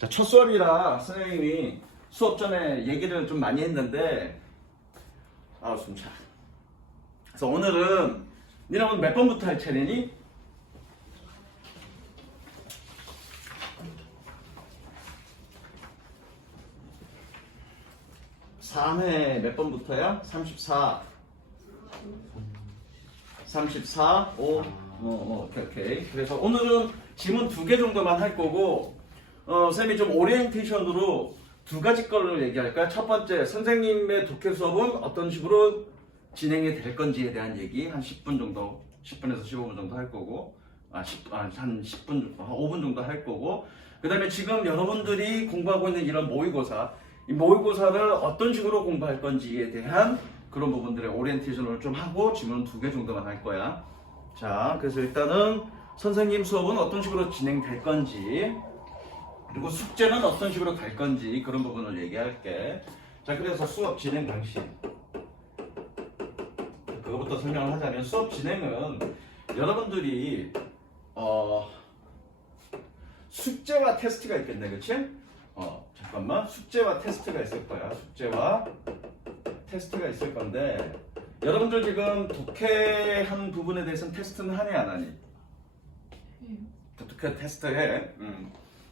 자, 첫 수업이라 선생님이 수업 전에 얘기를 좀 많이 했는데 숨차. 그래서 오늘은 니네 오늘 몇 번부터 할 차례니? 3회 몇 번부터야? 34 34 5 오케이. 그래서 오늘은 지문 2개 정도만 할 거고 쌤이 좀 오리엔테이션으로 2가지 걸로 얘기할까요? 첫 번째, 선생님의 독해 수업은 어떤 식으로 진행이 될 건지에 대한 얘기 한 10분 정도, 10분에서 15분 정도 할 거고 한 10분, 한 5분 정도 할 거고, 그 다음에 지금 여러분들이 공부하고 있는 이런 모의고사, 이 모의고사를 어떤 식으로 공부할 건지에 대한 그런 부분들의 오리엔테이션을 좀 하고 지문 2개 정도만 할 거야. 자, 그래서 일단은 선생님 수업은 어떤 식으로 진행될 건지, 그리고 숙제는 어떤 식으로 갈 건지 그런 부분을 얘기할게. 자, 그래서 수업 진행 방식, 그거부터 설명을 하자면, 수업 진행은 여러분들이 숙제와 테스트가 있겠네, 그치? 잠깐만, 숙제와 테스트가 있을 거야. 숙제와 테스트가 있을 건데, 여러분들 지금 독해한 부분에 대해서는 테스트는 하니 안 하니? 독해 테스트 해.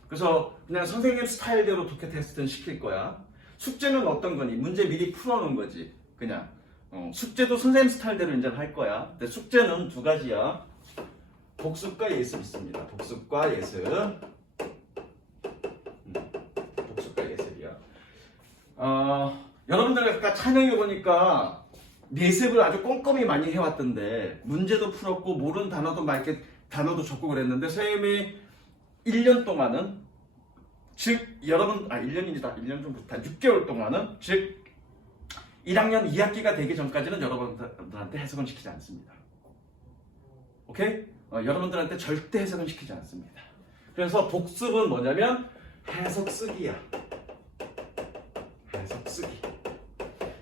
그래서 그냥 선생님 스타일대로 독해 테스트는 시킬 거야. 숙제는 어떤 거니? 문제 미리 풀어놓은 거지. 그냥 숙제도 선생님 스타일대로 이제 할 거야. 근데 숙제는 2가지야. 복습과 예습 있습니다. 복습과 예습. 복습과 예습이야. 여러분들 아까 찬영이 보니까 예습을 아주 꼼꼼히 많이 해왔던데, 문제도 풀었고 모르는 단어도 막 이렇게 단어도 적고 그랬는데, 선생님이 1년 동안은, 즉 여러분 1년입니다. 1년 정도, 6개월 동안은, 즉 1학년 2학기가 되기 전까지는 여러분들한테 해석은 시키지 않습니다. 오케이? 여러분들한테 절대 해석은 시키지 않습니다. 그래서 복습은 뭐냐면 해석 쓰기야. 해석 쓰기.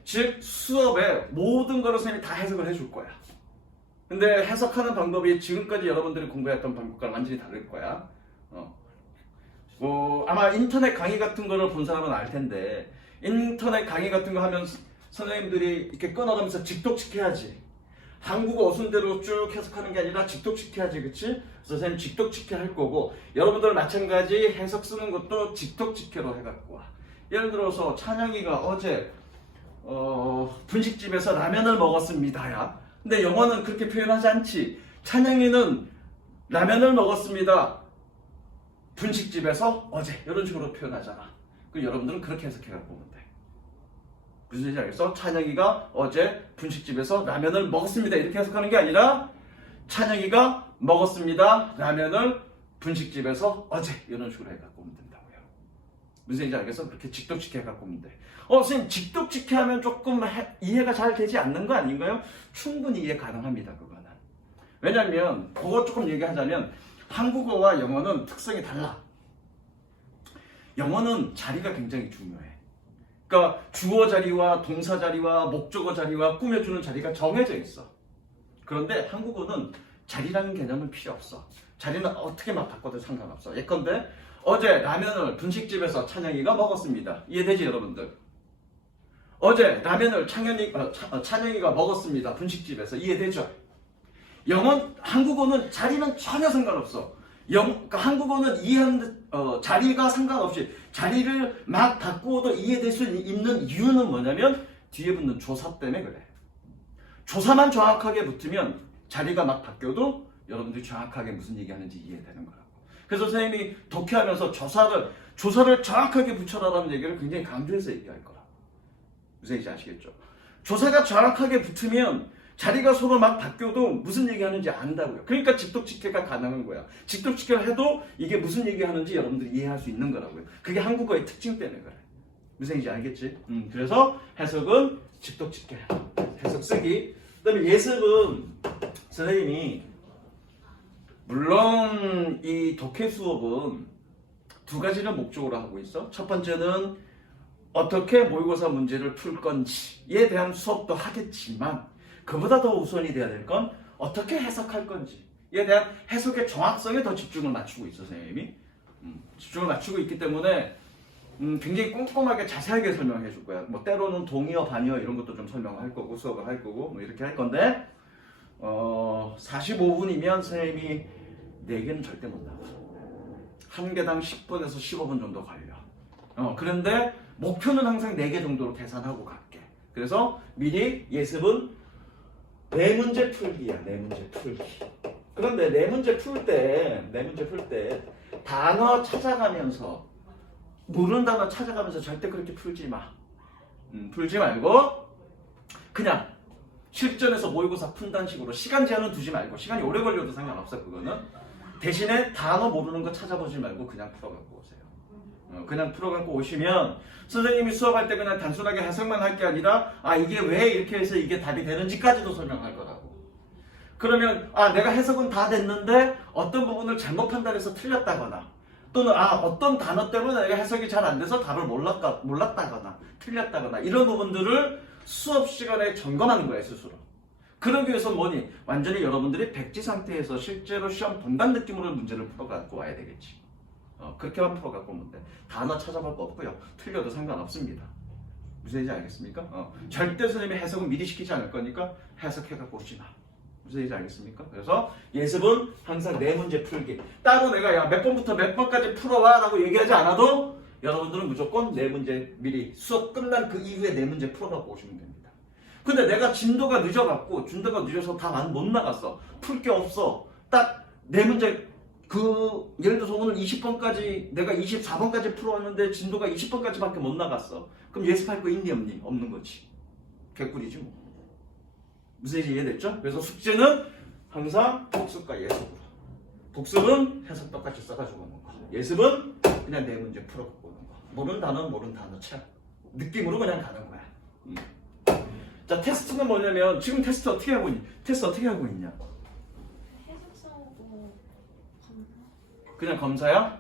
즉 수업에 모든 거를 선생님이 다 해석을 해줄 거야. 근데 해석하는 방법이 지금까지 여러분들이 공부했던 방법과 완전히 다를 거야. 아마 인터넷 강의 같은 거를 본 사람은 알 텐데, 인터넷 강의 같은 거 하면 선생님들이 이렇게 끊어가면서 직독직해야지. 한국어 어순대로 쭉 해석하는 게 아니라 직독직해야지, 그치? 그래서 선생님 직독직해 할 거고, 여러분들 마찬가지 해석 쓰는 것도 직독직해로 해갖고 와. 예를 들어서 찬영이가 어제 분식집에서 라면을 먹었습니다야. 근데 영어는 그렇게 표현하지 않지. 찬영이는 라면을 먹었습니다, 분식집에서 어제, 이런 식으로 표현하잖아. 그 여러분들은 그렇게 해석해 갖고 오면 돼. 무슨 얘기인지 알겠어? 찬영이가 어제 분식집에서 라면을 먹었습니다, 이렇게 해석하는 게 아니라 찬영이가 먹었습니다, 라면을 분식집에서 어제, 이런 식으로 해 갖고 오면 된다고요. 무슨 얘기인지 알겠어? 그렇게 직독직해 갖고 오면 돼. 선생님 직독직해 하면 조금 이해가 잘 되지 않는 거 아닌가요? 충분히 이해 가능합니다, 그거는. 왜냐면 그거 조금 얘기하자면, 한국어와 영어는 특성이 달라. 영어는 자리가 굉장히 중요해. 그러니까 주어 자리와 동사 자리와 목적어 자리와 꾸며주는 자리가 정해져 있어. 그런데 한국어는 자리라는 개념은 필요 없어. 자리는 어떻게 막 바꿔도 상관없어. 예컨대 어제 라면을 분식집에서 찬영이가 먹었습니다. 이해되지, 여러분들? 어제 라면을 찬영이가 먹었습니다, 분식집에서. 이해되죠? 한국어는 자리는 전혀 상관없어. 그러니까 한국어는 이해하는 자리가 상관없이 자리를 막 바꾸어도 이해될 수 있는 이유는 뭐냐면 뒤에 붙는 조사 때문에 그래. 조사만 정확하게 붙으면 자리가 막 바뀌어도 여러분들이 정확하게 무슨 얘기하는지 이해되는 거라고. 그래서 선생님이 독해하면서 조사를 정확하게 붙여라라는 얘기를 굉장히 강조해서 얘기할 거라. 무슨 얘기인지 아시겠죠? 조사가 정확하게 붙으면 자리가 서로 막 바뀌어도 무슨 얘기하는지 안다고요. 그러니까 직독직해가 가능한 거야. 직독직해를 해도 이게 무슨 얘기하는지 여러분들이 이해할 수 있는 거라고요. 그게 한국어의 특징 때문에 그래. 무슨 얘기인지 알겠지? 그래서 해석은 직독직해, 해석 쓰기. 그 다음에 예습은 선생님이, 물론 이 독해 수업은 2가지를 목적으로 하고 있어. 첫 번째는 어떻게 모의고사 문제를 풀 건지에 대한 수업도 하겠지만, 그보다 더 우선이 돼야 될 건 어떻게 해석할 건지에 대한 해석의 정확성에 더 집중을 맞추고 있어, 선생님이. 집중을 맞추고 있기 때문에 굉장히 꼼꼼하게 자세하게 설명해 줄 거야. 뭐 때로는 동의어, 반의어 이런 것도 좀 설명할 거고 수업을 할 거고 뭐 이렇게 할 건데 45분이면 선생님이 4개는 절대 못 나가. 한 개당 10분에서 15분 정도 걸려. 그런데 목표는 항상 4개 정도로 계산하고 갈게. 그래서 미리 예습은 4문제 풀기야. 4문제 풀기. 그런데 4문제 풀 때 단어 찾아가면서 모르는 단어 찾아가면서 절대 그렇게 풀지 마. 풀지 말고 그냥 실전에서 모의고사 푼다는 식으로 시간 제한은 두지 말고 시간이 오래 걸려도 상관없어 그거는. 대신에 단어 모르는 거 찾아보지 말고 그냥 풀어갖고 오세요. 그냥 풀어갖고 오시면 선생님이 수업할 때 그냥 단순하게 해석만 할 게 아니라 이게 왜 이렇게 해서 이게 답이 되는지까지도 설명할 거라고. 그러면 내가 해석은 다 됐는데 어떤 부분을 잘못 판단해서 틀렸다거나 또는 어떤 단어 때문에 내가 해석이 잘 안 돼서 답을 몰랐다거나 틀렸다거나 이런 부분들을 수업 시간에 점검하는 거예요 스스로. 그러기 위해서 뭐니? 완전히 여러분들이 백지 상태에서 실제로 시험 본다는 느낌으로 문제를 풀어갖고 와야 되겠지. 그렇게만 풀어갖고 오면 돼. 단어 찾아볼 거 없고요. 틀려도 상관없습니다. 무슨 얘기인지 알겠습니까? 절대 선생님이 해석은 미리 시키지 않을 거니까 해석해갖고 오지 마. 무슨 얘기인지 알겠습니까? 그래서 예습은 항상 4문제 풀기. 따로 내가 몇 번부터 몇 번까지 풀어와 라고 얘기하지 않아도 여러분들은 무조건 4문제 미리 수업 끝난 그 이후에 4문제 풀어갖고 오시면 됩니다. 근데 내가 진도가 늦어서 다 못 나갔어. 풀 게 없어. 딱 4문제 예를 들어서 오늘 20번까지 내가 24번까지 풀어왔는데 진도가 20번까지밖에 못 나갔어. 그럼 예습할 거 있니 없니? 없는 거지. 개꿀이지 뭐. 무슨 얘기 이해됐죠? 그래서 숙제는 항상 복습과 예습으로. 복습은 해석 똑같이 써가지고 오는 거. 예습은 그냥 4문제 풀어갖고 오는 거. 모르는 단어 참 느낌으로 그냥 가는 거야. 자, 테스트는 뭐냐면 지금 테스트 어떻게 하고 있니? 해석하고 그냥 검사야?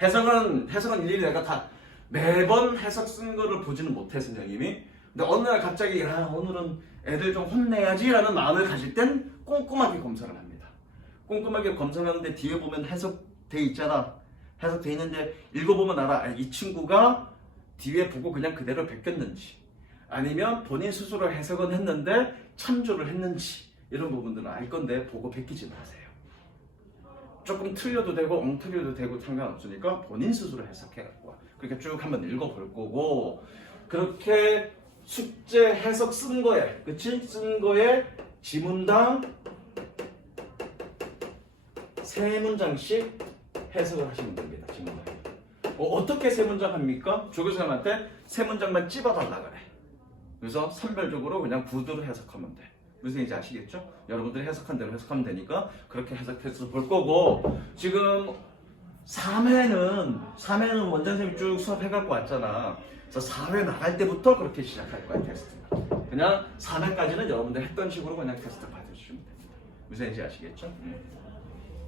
해석은 일일이 내가 다 매번 해석 쓴 거를 보지는 못해 선생님이. 근데 어느 날 갑자기 오늘은 애들 좀 혼내야지라는 마음을 가질 땐 꼼꼼하게 검사를 합니다. 꼼꼼하게 검사를 하는데 뒤에 보면 해석돼 있잖아. 해석돼 있는데 읽어보면 알아. 이 친구가 뒤에 보고 그냥 그대로 베꼈는지 아니면 본인 스스로 해석은 했는데 참조를 했는지 이런 부분들은 알 건데 보고 베끼지 마세요. 조금 틀려도 되고 엉틀려도 되고 상관없으니까 본인 스스로 해석해갖고 와. 그렇게 쭉 한번 읽어볼 거고 그렇게 숙제 해석 쓴 거에 쓴 거에 지문당 3문장씩 해석을 하시면 됩니다. 지문당. 어떻게 3문장 합니까? 조교사님한테 3문장만 찝어달라 그래. 그래서 선별적으로 그냥 구두로 해석하면 돼. 무슨 얘기인지 아시겠죠? 여러분들이 해석한 대로 해석하면 되니까 그렇게 해석해서 볼 거고 지금 3회는 원장선생님이 쭉 수업해갖고 왔잖아. 그래서 4회 나갈 때부터 그렇게 시작할 거야 테스트가. 그냥 4회까지는 여러분들 했던 식으로 그냥 테스트 받으시면 됩니다. 무슨 얘기인지 아시겠죠?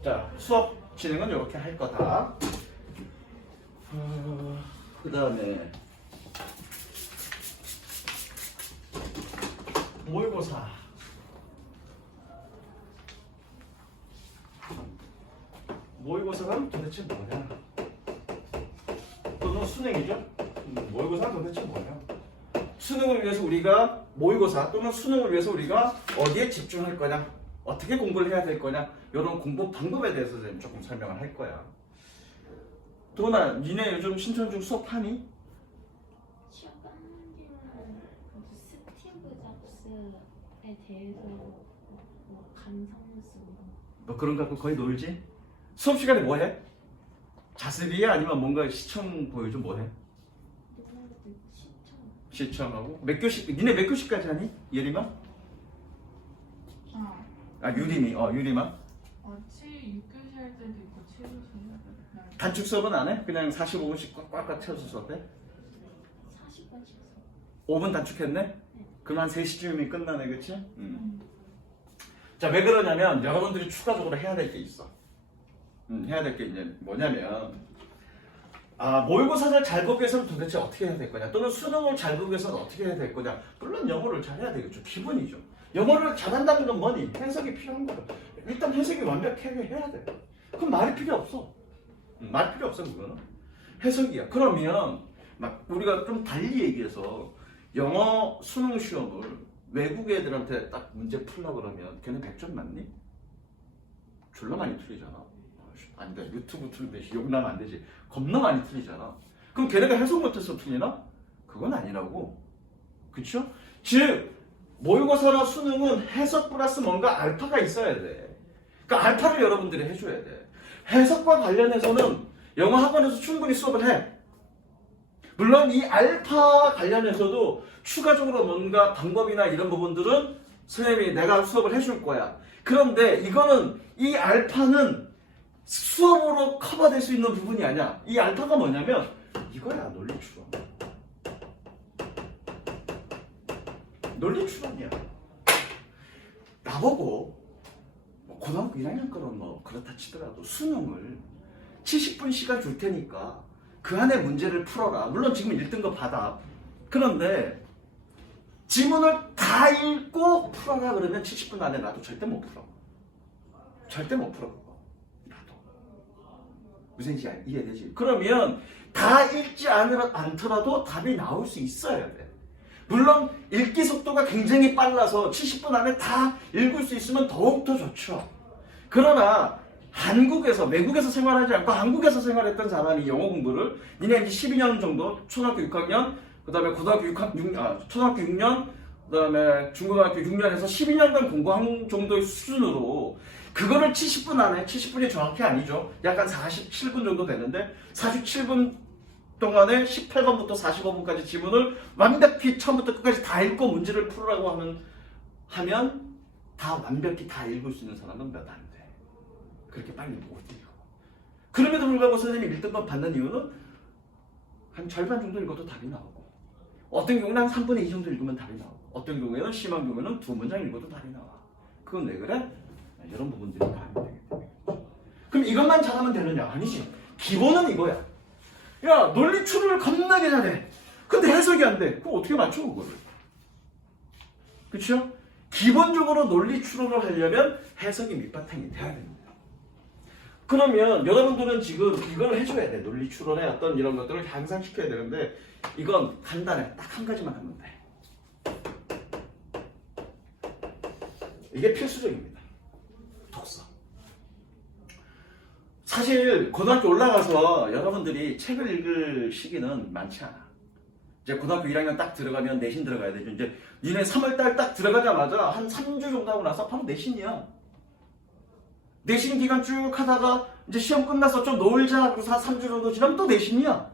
자, 수업 진행은 이렇게 할 거다. 그 다음에 모의고사가 도대체 뭐냐? 또는 수능이죠? 모의고사가 도대체 뭐냐? 수능을 위해서 우리가 모의고사 또는 수능을 위해서 우리가 어디에 집중할 거냐? 어떻게 공부를 해야 될 거냐? 이런 공부 방법에 대해서 조금 설명을 할 거야. 도나, 니네 요즘 신천중 수업하니? 시험 끝난 뒤는 스티브 잡스에 대해서 감상문 쓰고 너 그런 거 갖고 거의 놀지? 수업 시간에 뭐 해? 자습이야? 아니면 뭔가 시청 보여줘? 뭐 해? 시청하고? 몇 교시, 니네 몇 교시까지 하니? 예림아? 유림이, 유림아? 6교시 할 때도 있고 7교시 할 때도 있고. 단축 수업은 안 해? 그냥 45분씩 꽉꽉 채워서 수업해? 40번씩 5분 단축했네? 그럼 한 3시쯤이면 끝나네, 그치? 자, 왜 그러냐면 여러분들이 추가적으로 해야 될 게 있어. 해야 될 게 이제 뭐냐면 모의고사를 잘 보기 위해서는 도대체 어떻게 해야 될 거냐, 또는 수능을 잘 보기 위해서는 어떻게 해야 될 거냐. 물론 영어를 잘해야 되겠죠. 기본이죠. 영어를 잘한다는 건 뭐니? 해석이 필요한 거야. 일단 해석이 완벽하게 해야 돼. 그럼 말이 필요 없어. 말 필요 없어 그거는. 해석이야. 그러면 막 우리가 좀 달리 얘기해서 영어 수능 시험을 외국 애들한테 딱 문제 풀라 그러면 걔네 100점 맞니? 졸라 많이 틀리잖아. 아니 나 유튜브 틀는데 욕나면 안 되지. 겁나 많이 틀리잖아. 그럼 걔네가 해석 못해서 틀리나? 그건 아니라고. 그쵸? 즉 모의고사나 수능은 해석 플러스 뭔가 알파가 있어야 돼. 그러니까 알파를 여러분들이 해줘야 돼. 해석과 관련해서는 영어 학원에서 충분히 수업을 해. 물론 이 알파 관련해서도 추가적으로 뭔가 방법이나 이런 부분들은 선생님이 내가 수업을 해줄 거야. 그런데 이거는 이 알파는 수업으로 커버될 수 있는 부분이 아니야. 이 알파가 뭐냐면 이거야. 논리 추론. 논리 추론이야. 나보고 뭐 고등학교 1학년 거는 뭐 그렇다 치더라도 수능을 70분 시간 줄 테니까 그 안에 문제를 풀어라. 물론 지금 1등급 받아. 그런데 지문을 다 읽고 풀어라 그러면 70분 안에 나도 절대 못 풀어. 절대 못 풀어 그거. 나도. 무슨 얘기인지 이해되지? 그러면 다 읽지 않더라도 답이 나올 수 있어야 돼. 물론 읽기 속도가 굉장히 빨라서 70분 안에 다 읽을 수 있으면 더욱더 좋죠. 그러나 한국에서 외국에서 생활하지 않고 한국에서 생활했던 사람이 영어 공부를 니네 이제 12년 정도 초등학교 6학년 그 다음에 초등학교 6년 그 다음에 중고등학교 6년에서 12년간 공부한 정도의 수준으로 그거를 70분 안에 70분이 정확히 아니죠. 약간 47분 정도 되는데 47분 동안에 18번부터 45번까지 지문을 완벽히 처음부터 끝까지 다 읽고 문제를 풀으라고 하면 다 완벽히 다 읽을 수 있는 사람은 몇 안 돼. 그렇게 빨리 못 읽어. 그럼에도 불구하고 선생님이 1등급 받는 이유는 한 절반 정도 읽어도 답이 나오고 어떤 경우는 한 3분의 2 정도 읽으면 답이 나오고 어떤 경우에는 심한 경우에는 2문장 읽어도 답이 나와. 그건 왜 그래? 이런 부분들이 가면 되기 때문에. 그럼 이것만 잘하면 되느냐? 아니지. 기본은 이거야. 야, 논리 추론을 겁나게 잘해. 근데 해석이 안 돼. 그거 어떻게 맞춰 그거를? 그렇죠? 기본적으로 논리 추론을 하려면 해석이 밑바탕이 돼야 됩니다. 그러면 여러분들은 지금 이걸 해줘야 돼. 논리 추론의 어떤 이런 것들을 향상시켜야 되는데 이건 간단해. 딱 한 가지만 하면 돼. 이게 필수적입니다. 독서. 사실 고등학교 올라가서 여러분들이 책을 읽을 시기는 많지 않아. 이제 고등학교 1학년 딱 들어가면 내신 들어가야 되죠. 이제 니네 3월달 딱 들어가자마자 한 3주 정도 하고 나서 바로 내신이야. 내신 기간 쭉 하다가 이제 시험 끝나서 좀 놀자 그래서 한 3주 정도 지나면 또 내신이야.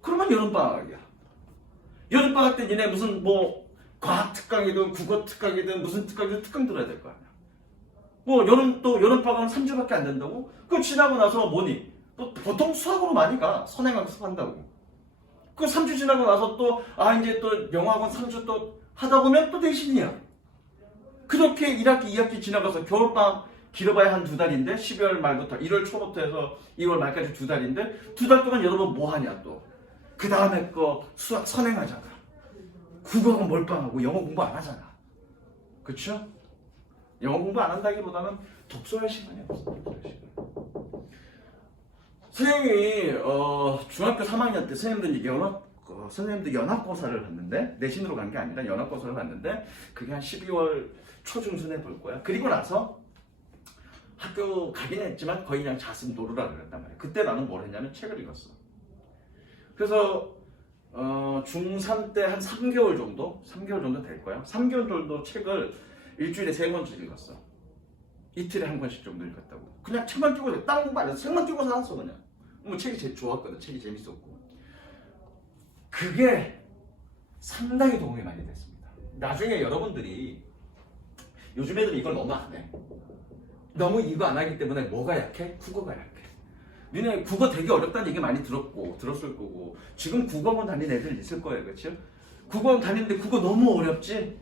그러면 여름방학이야. 여름방학 때 니네 무슨 뭐 과학 특강이든 국어 특강이든 무슨 특강이든 특강 들어야 될 거 아니야. 뭐 여름방학은 3주밖에 안 된다고? 그거 지나고 나서 뭐니? 또 보통 수학으로 많이 가. 선행학습 한다고. 그 3주 지나고 나서 또 이제 또 영어학원 3주 또 하다 보면 또 내신이야. 그렇게 1학기 2학기 지나가서 겨울방학 길어봐야 한 2달인데 12월 말부터 1월 초부터 해서 2월 말까지 2달인데 2달 동안 여러분 뭐 하냐 또. 그 다음에 거 수학 선행하잖아. 국어는 몰빵하고 영어 공부 안 하잖아. 그쵸? 영어 공부 안 한다기보다는 독서할 시간이 없어. 독서할 시간. 선생님이 중학교 3학년 때 선생님들 선생님들 연합고사를 봤는데 내신으로 간 게 아니라 연합고사를 봤는데 그게 한 12월 초중순에 볼 거야. 그리고 나서 학교 가긴 했지만 거의 그냥 자습 노르라 그랬단 말이야. 그때 나는 뭘 했냐면 책을 읽었어. 그래서 중3 때 한 3개월 정도 될 거야. 3개월 정도 책을 일주일에 3번씩 읽었어. 이틀에 한 권씩 정도 읽었다고. 그냥 책만 끼고 다른 공부 안 해서 책만 끼고 살았어 그냥. 뭐 책이 제일 좋았거든. 책이 재밌었고. 그게 상당히 도움이 많이 됐습니다. 나중에 여러분들이 요즘 애들이 이걸 너무 안 해. 너무 이거 안 하기 때문에 뭐가 약해? 국어가 약해. 니네 국어 되게 어렵다는 얘기 많이 들었을 거고 지금 국어학원 다니는 애들 있을 거예요. 그렇죠? 국어학원 다니는데 국어 너무 어렵지?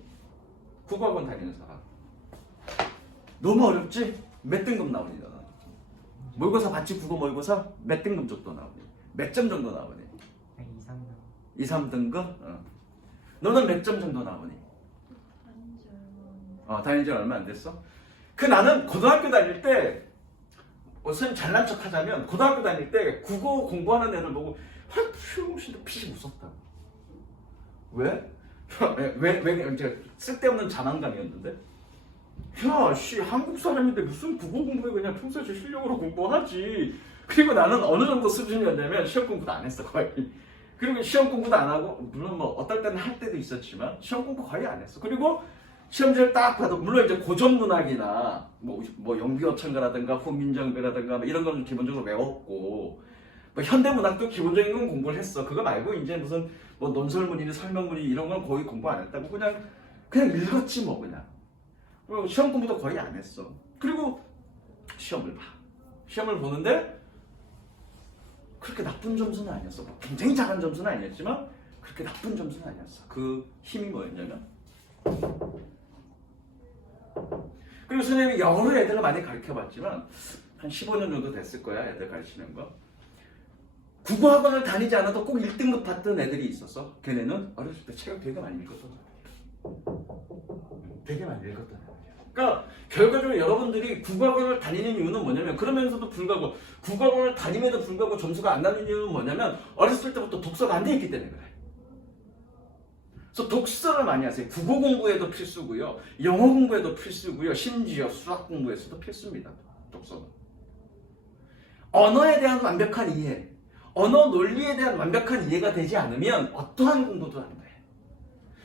국어학원 다니는 사람 너무 어렵지? 몇 등급 나오니 너는? 모의고사 봤지? 국어 모의고사? 몇 등급 정도 나오니? 몇 점 정도 나오니? 2, 3등급? 너는 몇 점 정도 나오니? 다닌 지 얼마 안 됐어? 나는 고등학교 다닐 때 선생님 잘난 척 하자면 고등학교 다닐 때 국어 공부하는 애들 보고 훨씬 피식 웃었다고. 왜? 왜 이제 쓸데없는 자만감이었는데 야, 씨, 한국 사람인데 무슨 국어 공부해 그냥 평소에 제 실력으로 공부하지. 그리고 나는 어느 정도 수준이었냐면 시험 공부도 안 했어 거의. 그리고 시험 공부도 안 하고 물론 뭐 어떨 때는 할 때도 있었지만 시험 공부 거의 안 했어. 그리고 시험지를 딱 봐도 물론 이제 고전 문학이나 뭐 영비어천가라든가 훈민정음이라든가 뭐 이런 거는 기본적으로 외웠고 뭐 현대 문학도 기본적인 건 공부를 했어. 그거 말고 이제 무슨 뭐 논설문이니 설명문이 이런 건 거의 공부 안 했다고 그냥 읽었지 뭐 그냥. 그리고 시험 공부도 거의 안 했어. 그리고 시험을 봐. 시험을 보는데 그렇게 나쁜 점수는 아니었어. 뭐 굉장히 잘한 점수는 아니었지만 그렇게 나쁜 점수는 아니었어. 그 힘이 뭐였냐면 그리고 선생님이 여러 애들을 많이 가르쳐봤지만 한 15년 정도 됐을 거야 애들 가르치는 거. 국어학원을 다니지 않아도 꼭 1등급 받던 애들이 있었어. 걔네는 어렸을 때 책을 되게 많이 읽었던 애들이야. 되게 많이 읽었던 애들이야. 그러니까 결과적으로 여러분들이 국어학원을 다니는 이유는 뭐냐면 그러면서도 불구하고 국어학원을 다님에도 불구하고 점수가 안 나는 이유는 뭐냐면 어렸을 때부터 독서가 안 돼 있기 때문에 그래. 그래서 독서를 많이 하세요. 국어 공부에도 필수고요. 영어 공부에도 필수고요. 심지어 수학 공부에서도 필수입니다. 독서는. 언어에 대한 완벽한 이해, 언어 논리에 대한 완벽한 이해가 되지 않으면 어떠한 공부도 안 돼.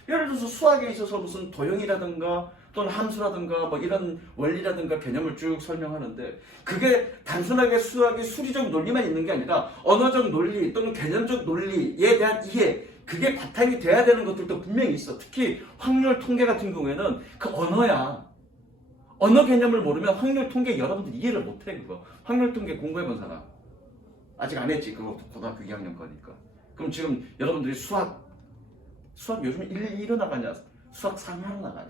예를 들어서 수학에 있어서 무슨 도형이라든가 또는 함수라든가 뭐 이런 원리라든가 개념을 쭉 설명하는데 그게 단순하게 수학의 수리적 논리만 있는 게 아니라 언어적 논리 또는 개념적 논리에 대한 이해 그게 바탕이 돼야 되는 것들도 분명히 있어. 특히 확률 통계 같은 경우에는 그 언어야. 언어 개념을 모르면 확률 통계 여러분들 이해를 못해 그거. 확률 통계 공부해본 사람. 아직 안 했지. 그거 고등학교 2학년 거니까. 그럼 지금 여러분들이 수학 요즘 1로 나가냐? 수학 상하로 나가냐?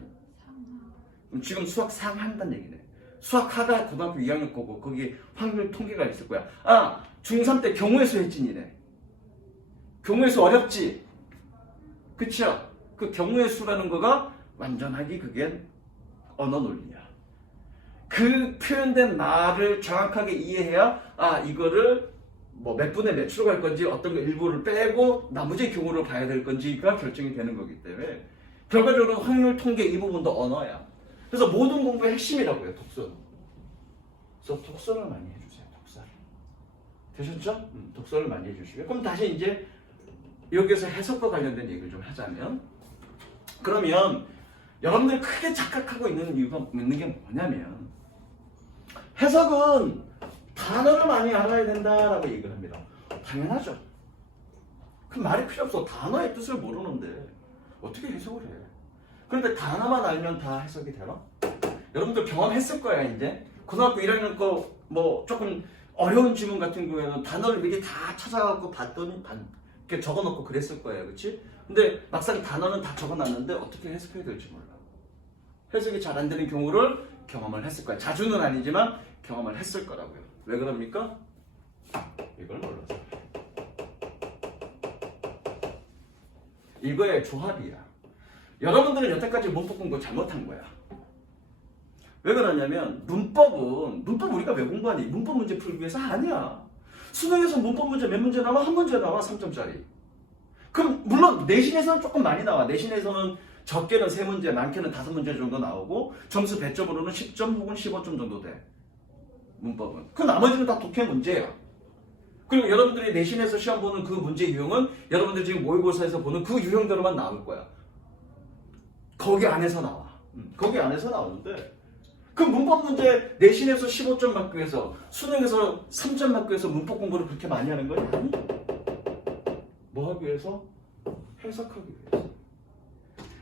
그럼 지금 수학 상한다는 얘기네. 수학 하가 고등학교 2학년 거고 거기 확률 통계가 있을 거야. 아, 중3 때 경우의 수 했지니네. 경우의 수 어렵지? 그쵸? 그 경우의 수라는 거가 완전하게 그게 언어 논리야. 그 표현된 말을 정확하게 이해해야 아 이거를 뭐 몇 분에 몇으로 갈 건지 어떤 거 일부를 빼고 나머지 경우를 봐야 될 건지가 결정이 되는 거기 때문에 결과적으로 확률 통계 이 부분도 언어야. 그래서 모든 공부의 핵심이라고 해요. 독서는. 그래서 독서를 많이 해주세요. 독서를. 되셨죠? 독서를 많이 해주시고요. 그럼 다시 이제 여기서 해석과 관련된 얘기를 좀 하자면 그러면 여러분들이 크게 착각하고 있는 게 뭐냐면 해석은 단어를 많이 알아야 된다라고 얘기를 합니다. 당연하죠. 그 말이 필요 없어. 단어의 뜻을 모르는데 어떻게 해석을 해? 그런데 단어만 알면 다 해석이 되나? 여러분들 경험했을 거야 이제. 고등학교 1학년 거 뭐 조금 어려운 지문 같은 경우에는 단어를 미리 다 찾아갖고 봤더니 이렇게 적어놓고 그랬을 거예요. 그렇지? 근데 막상 단어는 다 적어놨는데 어떻게 해석해야 될지 몰라. 해석이 잘 안 되는 경우를 경험을 했을 거야. 자주는 아니지만 경험을 했을 거라고요. 왜 그럽니까? 이걸 몰라서. 이거의 조합이야. 여러분들은 여태까지 문법 공부 잘못한 거야. 왜 그러냐면 문법 우리가 왜 공부하니? 문법 문제 풀기 위해서 아니야. 수능에서 문법 문제 몇 문제 나와? 한 문제 나와. 3점짜리. 그럼 물론 내신에서는 조금 많이 나와. 내신에서는 적게는 3문제, 많게는 5문제 정도 나오고 점수 배점으로는 10점 혹은 15점 정도 돼. 문법은. 그 나머지는 다 독해 문제야. 그리고 여러분들이 내신에서 시험 보는 그 문제 유형은 여러분들이 지금 모의고사에서 보는 그 유형대로만 나올 거야. 거기 안에서 나와. 거기 안에서 나오는데 그 문법 문제 내신에서 15점 받기 위해서 수능에서 3점 받기 위해서 문법 공부를 그렇게 많이 하는 거야? 아니. 뭐 하기 위해서? 해석하기 위해서.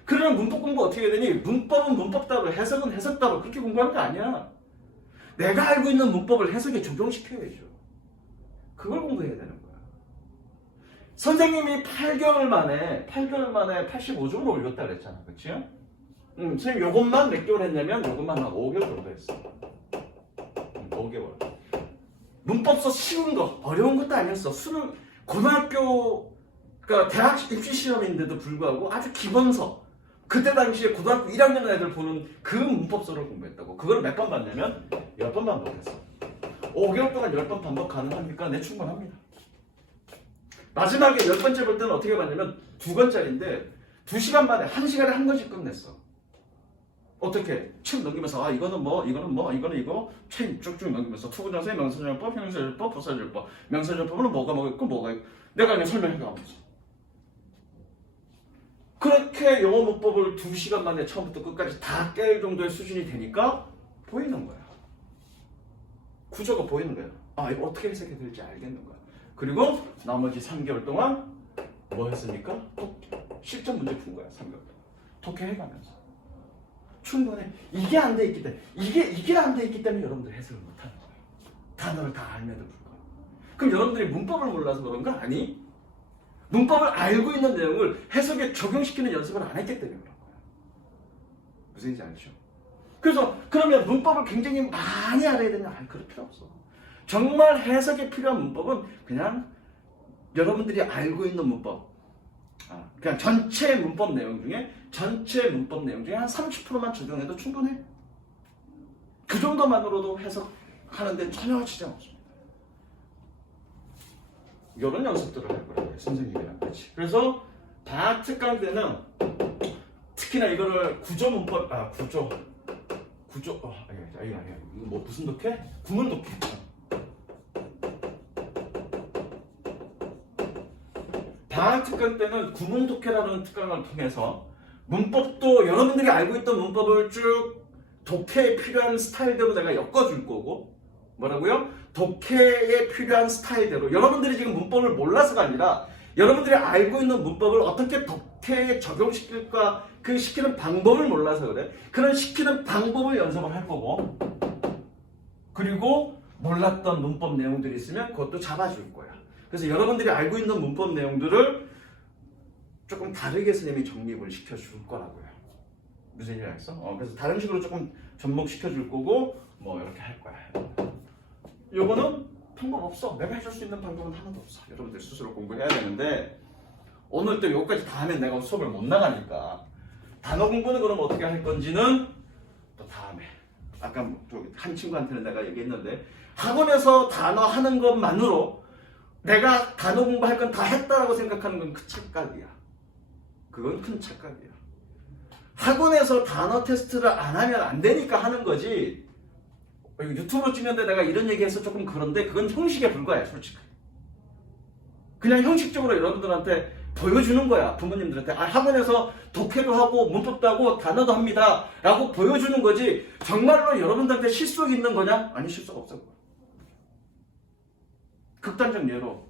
그러면 문법 공부 어떻게 해야 되니? 문법은 문법답으로, 해석은 해석답으로 그렇게 공부하는 거 아니야. 내가 알고 있는 문법을 해석에 적용시켜야죠. 그걸 공부해야 되는 거야. 선생님이 8개월 만에 85점을 올렸다 그랬잖아. 그치? 선생님 요것만 몇 개월 했냐면 요것만 한 5개월 정도 했어. 5개월. 문법서 쉬운 거, 어려운 것도 아니었어. 수능, 고등학교, 그러니까 대학 입시 시험인데도 불구하고 아주 기본서. 그때 당시에 고등학교 1학년 애들 보는 그 문법서를 공부했다고. 그걸 몇 번 봤냐면 10번 반복했어. 5개월 동안 10번 반복 가능합니까? 네, 충분합니다. 마지막에 10번째 볼 때는 어떻게 봤냐면 2권짜리인데 2시간 만에 1시간에 한 권씩 끝냈어. 어떻게? 책 넘기면서 이거는 이거 책 쭉쭉 넘기면서 투부정세, 명사절법, 형용사절법, 부사절법, 명사절법은 뭐가 있고 뭐가 있고 내가 그냥 설명해가면서 그렇게 영어 문법을 2시간 만에 처음부터 끝까지 다 깰 정도의 수준이 되니까 보이는 거야. 구조가 보이는 거야. 이거 어떻게 해석해야 될지 알겠는 거야. 그리고 나머지 3개월 동안 뭐 했습니까? 실전 문제 푼 거야. 3개월 동안 독해해가면서 충분해. 이게 안 돼 있기 때문에 이게 안 돼 있기 때문에 여러분들 해석을 못하는 거예요. 단어를 다 알면도 불구하고. 그럼 여러분들이 문법을 몰라서 그런가? 아니, 문법을 알고 있는 내용을 해석에 적용시키는 연습을 안 했기 때문에 그런 거예요. 무슨 얘기인지 알죠? 그래서 그러면 문법을 굉장히 많이 알아야 되냐? 그럴 필요 없어. 정말 해석에 필요한 문법은 그냥 여러분들이 알고 있는 문법, 그냥 전체 문법 내용 중에 한 30%만 적용해도 충분해. 그 정도만으로도 해석하는데 전혀 지장 없습니다. 이런 연습들을 할 거예요. 선생님이랑 같이. 그래서 다 특강 때는 특히나 이거를 구조 문법, 아니, 뭐 무슨 독해? 구문 독해. 방학 특강 때는 구문 독해라는 특강을 통해서 문법도 여러분들이 알고 있던 문법을 쭉 독해에 필요한 스타일대로 내가 엮어줄 거고, 뭐라고요? 독해에 필요한 스타일대로 여러분들이 지금 문법을 몰라서가 아니라 여러분들이 알고 있는 문법을 어떻게 독해에 적용시킬까, 그 시키는 방법을 몰라서 그래. 그런 시키는 방법을 연습을 할 거고, 그리고 몰랐던 문법 내용들이 있으면 그것도 잡아줄 거야. 그래서 여러분들이 알고 있는 문법 내용들을 조금 다르게 선생님이 정립을 시켜줄 거라고요. 무슨 얘기 알겠어? 그래서 다른 식으로 조금 접목시켜줄 거고, 뭐 이렇게 할 거야. 요거는 방법 없어. 내가 해줄 수 있는 방법은 하나도 없어. 여러분들 스스로 공부해야 되는데, 오늘 또 여기까지 다 하면 내가 수업을 못 나가니까 단어 공부는 그럼 어떻게 할 건지는 또 다음에. 아까 한 친구한테는 내가 얘기했는데, 학원에서 단어 하는 것만으로 내가 단어 공부할 건 다 했다라고 생각하는 건 큰 착각이야. 그건 큰 착각이야. 학원에서 단어 테스트를 안 하면 안 되니까 하는 거지. 유튜브로 찍는데 내가 이런 얘기해서 조금 그런데 그건 형식에 불과해, 솔직히. 그냥 형식적으로 여러분들한테 보여주는 거야. 부모님들한테 학원에서 독해도 하고 문법도 하고 단어도 합니다 라고 보여주는 거지. 정말로 여러분들한테 실속 있는 거냐? 아니, 실속 없어. 극단적 예로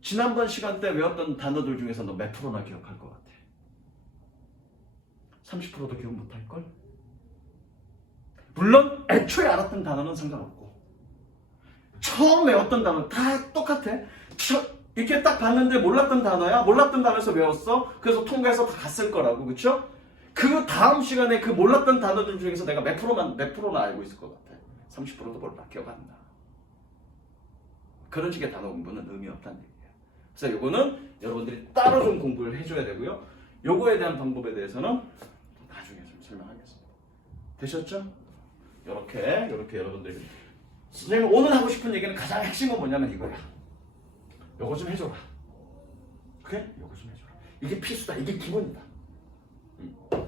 지난번 시간 때 외웠던 단어들 중에서 너 몇 프로나 기억할 것 같아? 30%도 기억 못할걸? 물론 애초에 알았던 단어는 상관없고 처음 외웠던 단어 다 똑같아. 이렇게 딱 봤는데 몰랐던 단어야. 몰랐던 단어에서 외웠어. 그래서 통과해서 다 갔을 거라고. 그쵸? 그 다음 시간에 그 몰랐던 단어들 중에서 내가 몇 프로나 알고 있을 것 같아? 30%도 몰라. 기억 안 나. 그런 식의 단어 공부는 의미 없다는 얘기예요. 그래서 요거는 여러분들이 따로 좀 공부를 해줘야 되고요. 요거에 대한 방법에 대해서는 나중에 좀 설명하겠습니다. 되셨죠? 요렇게 여러분들이 선생님 오늘 하고 싶은 얘기는 가장 핵심은 뭐냐면 이거야. 요거 좀 해줘라. 그래? 요거 좀 해줘라. 이게 필수다. 이게 기본이다.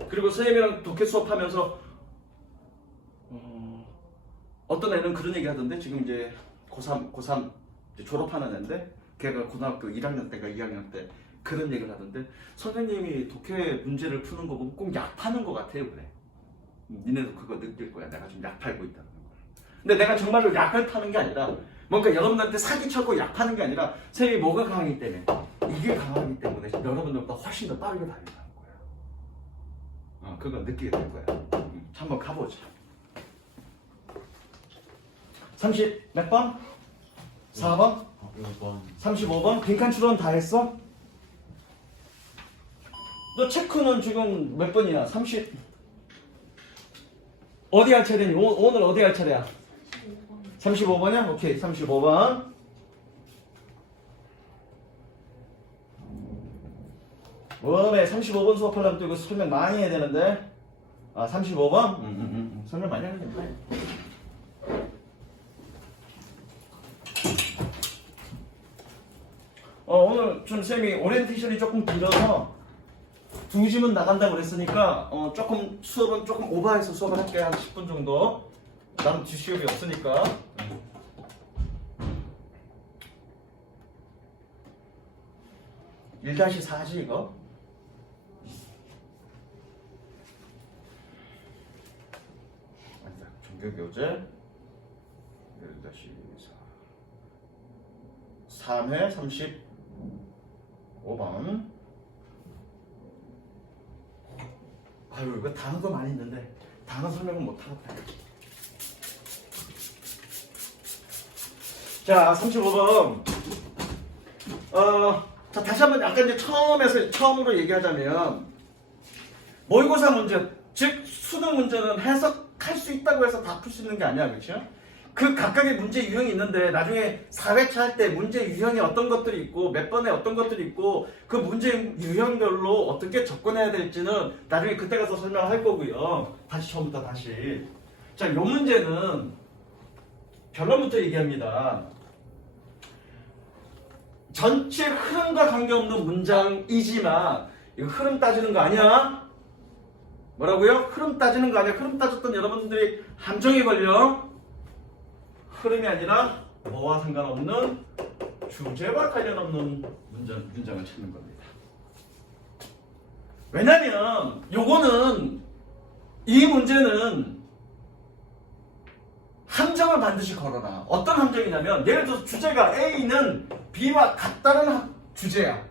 그리고 선생님이랑 독해 수업하면서 어떤 애는 그런 얘기 하던데, 지금 이제 고3 이제 졸업하는 애인데 걔가 고등학교 1학년 때가 2학년 때 그런 얘기를 하던데, 선생님이 독해 문제를 푸는 거 보고 꼭 약 파는 거 같아요. 그래. 니네도 그거 느낄 거야. 내가 좀 약 팔고 있다는 거. 근데 내가 정말로 약을 파는 게 아니라 뭔가 여러분들한테 사기쳐고 약 파는 게 아니라 선생님이 뭐가 강하기 때문에, 이게 강하기 때문에 여러분들보다 훨씬 더 빠르게 달린다는 거야. 그거 느끼게 될 거야. 한번 가보자. 30 몇 번? 4번? 1번. 35번? 빈칸 추론 다 했어? 너 체크는 지금 몇 번이야? 30 어디 할 차례니? 오늘 어디 할 차례야? 35번이야? 오케이, 35번. 웜에 35번 수업하려면 또 이거 설명 많이 해야 되는데. 35번? 설명 많이 하면 됩니다. 오늘 좀 쌤이 오리엔테이션이 조금 길어서 2시면 나간다고 그랬으니까 조금 수업은 조금 오버해서 수업을 할게. 한 10분 정도. 나는 뒷시험이 없으니까. 1-4지 이거? 아니다. 종교교재 1-4 3회 35번. 아유 이거 단어도 많이 있는데 단어 설명은 못하겠다. 자 35번. 자 다시 한번 아까 이제 처음으로 얘기하자면 모의고사 문제, 즉 수능 문제는 해석할 수 있다고 해서 다 풀 수 있는 게 아니야, 그렇죠? 그 각각의 문제 유형이 있는데 나중에 4회차 할 때 문제 유형이 어떤 것들이 있고 몇 번에 어떤 것들이 있고 그 문제 유형별로 어떻게 접근해야 될지는 나중에 그때 가서 설명할 거고요. 다시 처음부터 다시. 자, 요 문제는 결론부터 얘기합니다. 전체 흐름과 관계없는 문장이지만 이거 흐름 따지는 거 아니야? 뭐라고요? 흐름 따지는 거 아니야? 흐름 따졌던 여러분들이 함정에 걸려. 흐름이 아니라 뭐와 상관없는 주제와 관련 없는 문장을 찾는 겁니다. 왜냐면 요거는 이 문제는 함정을 반드시 걸어놔. 어떤 함정이냐면 예를 들어서 주제가 A는 B와 같다는 주제야.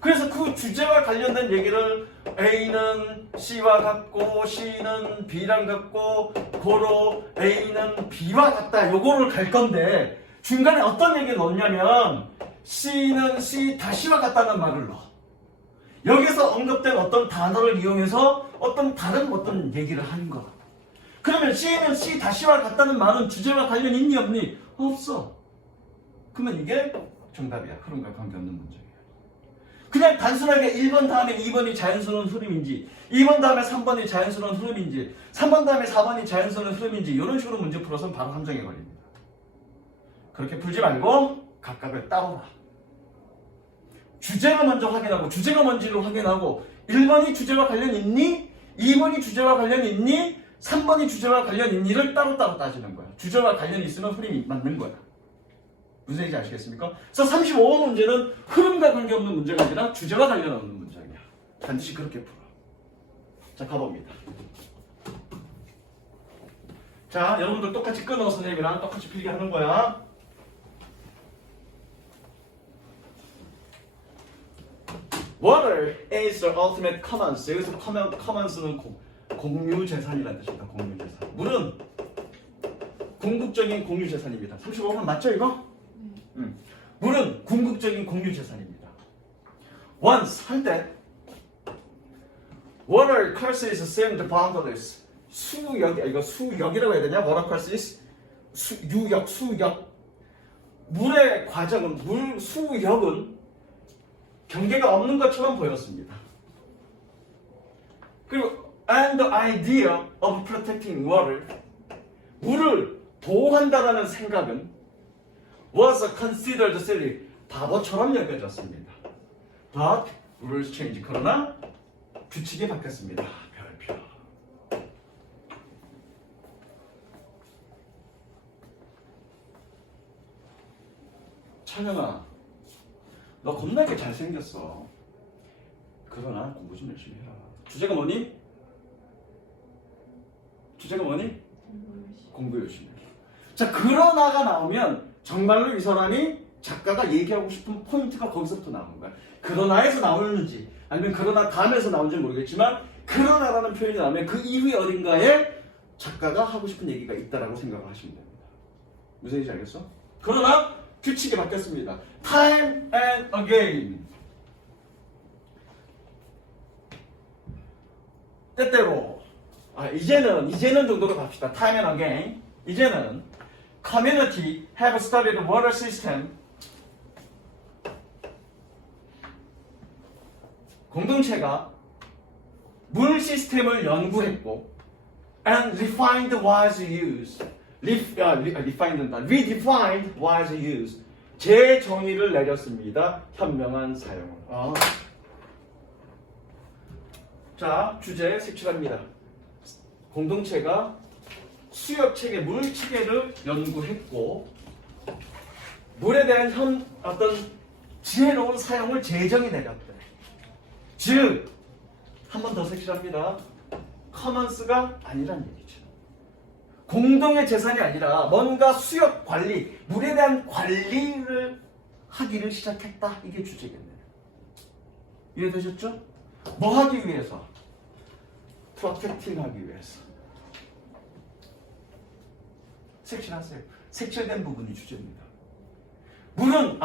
그래서 그 주제와 관련된 얘기를 A는 C와 같고 C는 B랑 같고 고로 A는 B와 같다 요거를 갈 건데 중간에 어떤 얘기를 넣냐면 C는 C 다시와 같다는 말을 넣어. 여기서 언급된 어떤 단어를 이용해서 다른 어떤 얘기를 하는 거야. 그러면 C는 C 다시와 같다는 말은 주제와 관련 있니 없니? 없어. 그러면 이게 정답이야. 흐름과 관계없는 문제야. 그냥 단순하게 1번 다음에 2번이 자연스러운 흐름인지 2번 다음에 3번이 자연스러운 흐름인지 3번 다음에 4번이 자연스러운 흐름인지 이런 식으로 문제 풀어서는 바로 함정에 걸립니다. 그렇게 풀지 말고 각각을 따로 봐. 주제가 먼저 확인하고 주제가 뭔지를 확인하고 1번이 주제와 관련 있니? 2번이 주제와 관련 있니? 3번이 주제와 관련 있니를 따로따로 따지는 거야. 주제와 관련이 있으면 흐름이 맞는 거야. 무슨 얘기인지 아시겠습니까? 그래서 35번 문제는 흐름과 관계없는 문제가 아니라 주제와 관련 없는 문장이야. 반드시 그렇게 풀어. 자, 가봅니다. 자, 여러분들 똑같이 끊어 선생님이랑 똑같이 필기하는 거야. Water is the ultimate commons. 여기서 commons는 공유 재산이라는 뜻입니다. 공유 재산. 물은 궁극적인 공유 재산입니다. 35번 맞죠 이거? 물은 궁극적인 공유 재산입니다. Once 할 때 water courses seemed boundless. 수역 이거 수역이라고 해야 되냐? water courses 수역 물의 과정은 수역은 경계가 없는 것처럼 보였습니다. 그리고 and the idea of protecting water 물을 보호한다라는 생각은 was considered silly 바보처럼 여겨졌습니다. But rules change 그러나 규칙이 바뀌었습니다. 별표. 찬영아 너 겁나게 잘생겼어. 그러나 공부 좀 열심히 해라. 주제가 뭐니? 공부 열심히 해. 자, 그러나가 나오면 정말로 이 사람이 작가가 얘기하고 싶은 포인트가 거기서부터 나오는 거야. 그러나에서 나오는지 아니면 그러나 다음에서 나오는지 모르겠지만 그러나라는 표현이 나오면 그 이후에 어딘가에 작가가 하고 싶은 얘기가 있다라고 생각을 하시면 됩니다. 무슨 얘기인지 알겠어? 그러나 규칙이 바뀌었습니다. Time and again. 때때로. 이제는 정도로 갑시다. Time and again. 이제는 community have studied water system. 공동체가 물 시스템을 연구했고 and refined wise use. redefined wise use. 재정의를 내렸습니다. 현명한 사용을. 자, 주제 색칠합니다. 공동체가 수역체계, 물체계를 연구했고 물에 대한 어떤 지혜로운 사용을 재정의 내렸대. 즉, 한 번 더 색칠합니다. 커먼스가 아니란 얘기죠. 공동의 재산이 아니라 뭔가 수역 관리, 물에 대한 관리를 하기를 시작했다. 이게 주제겠네요. 이해되셨죠? 뭐 하기 위해서? 프로텍팅 하기 위해서. 색칠하세요. 색칠된 부분이 주제입니다. 물은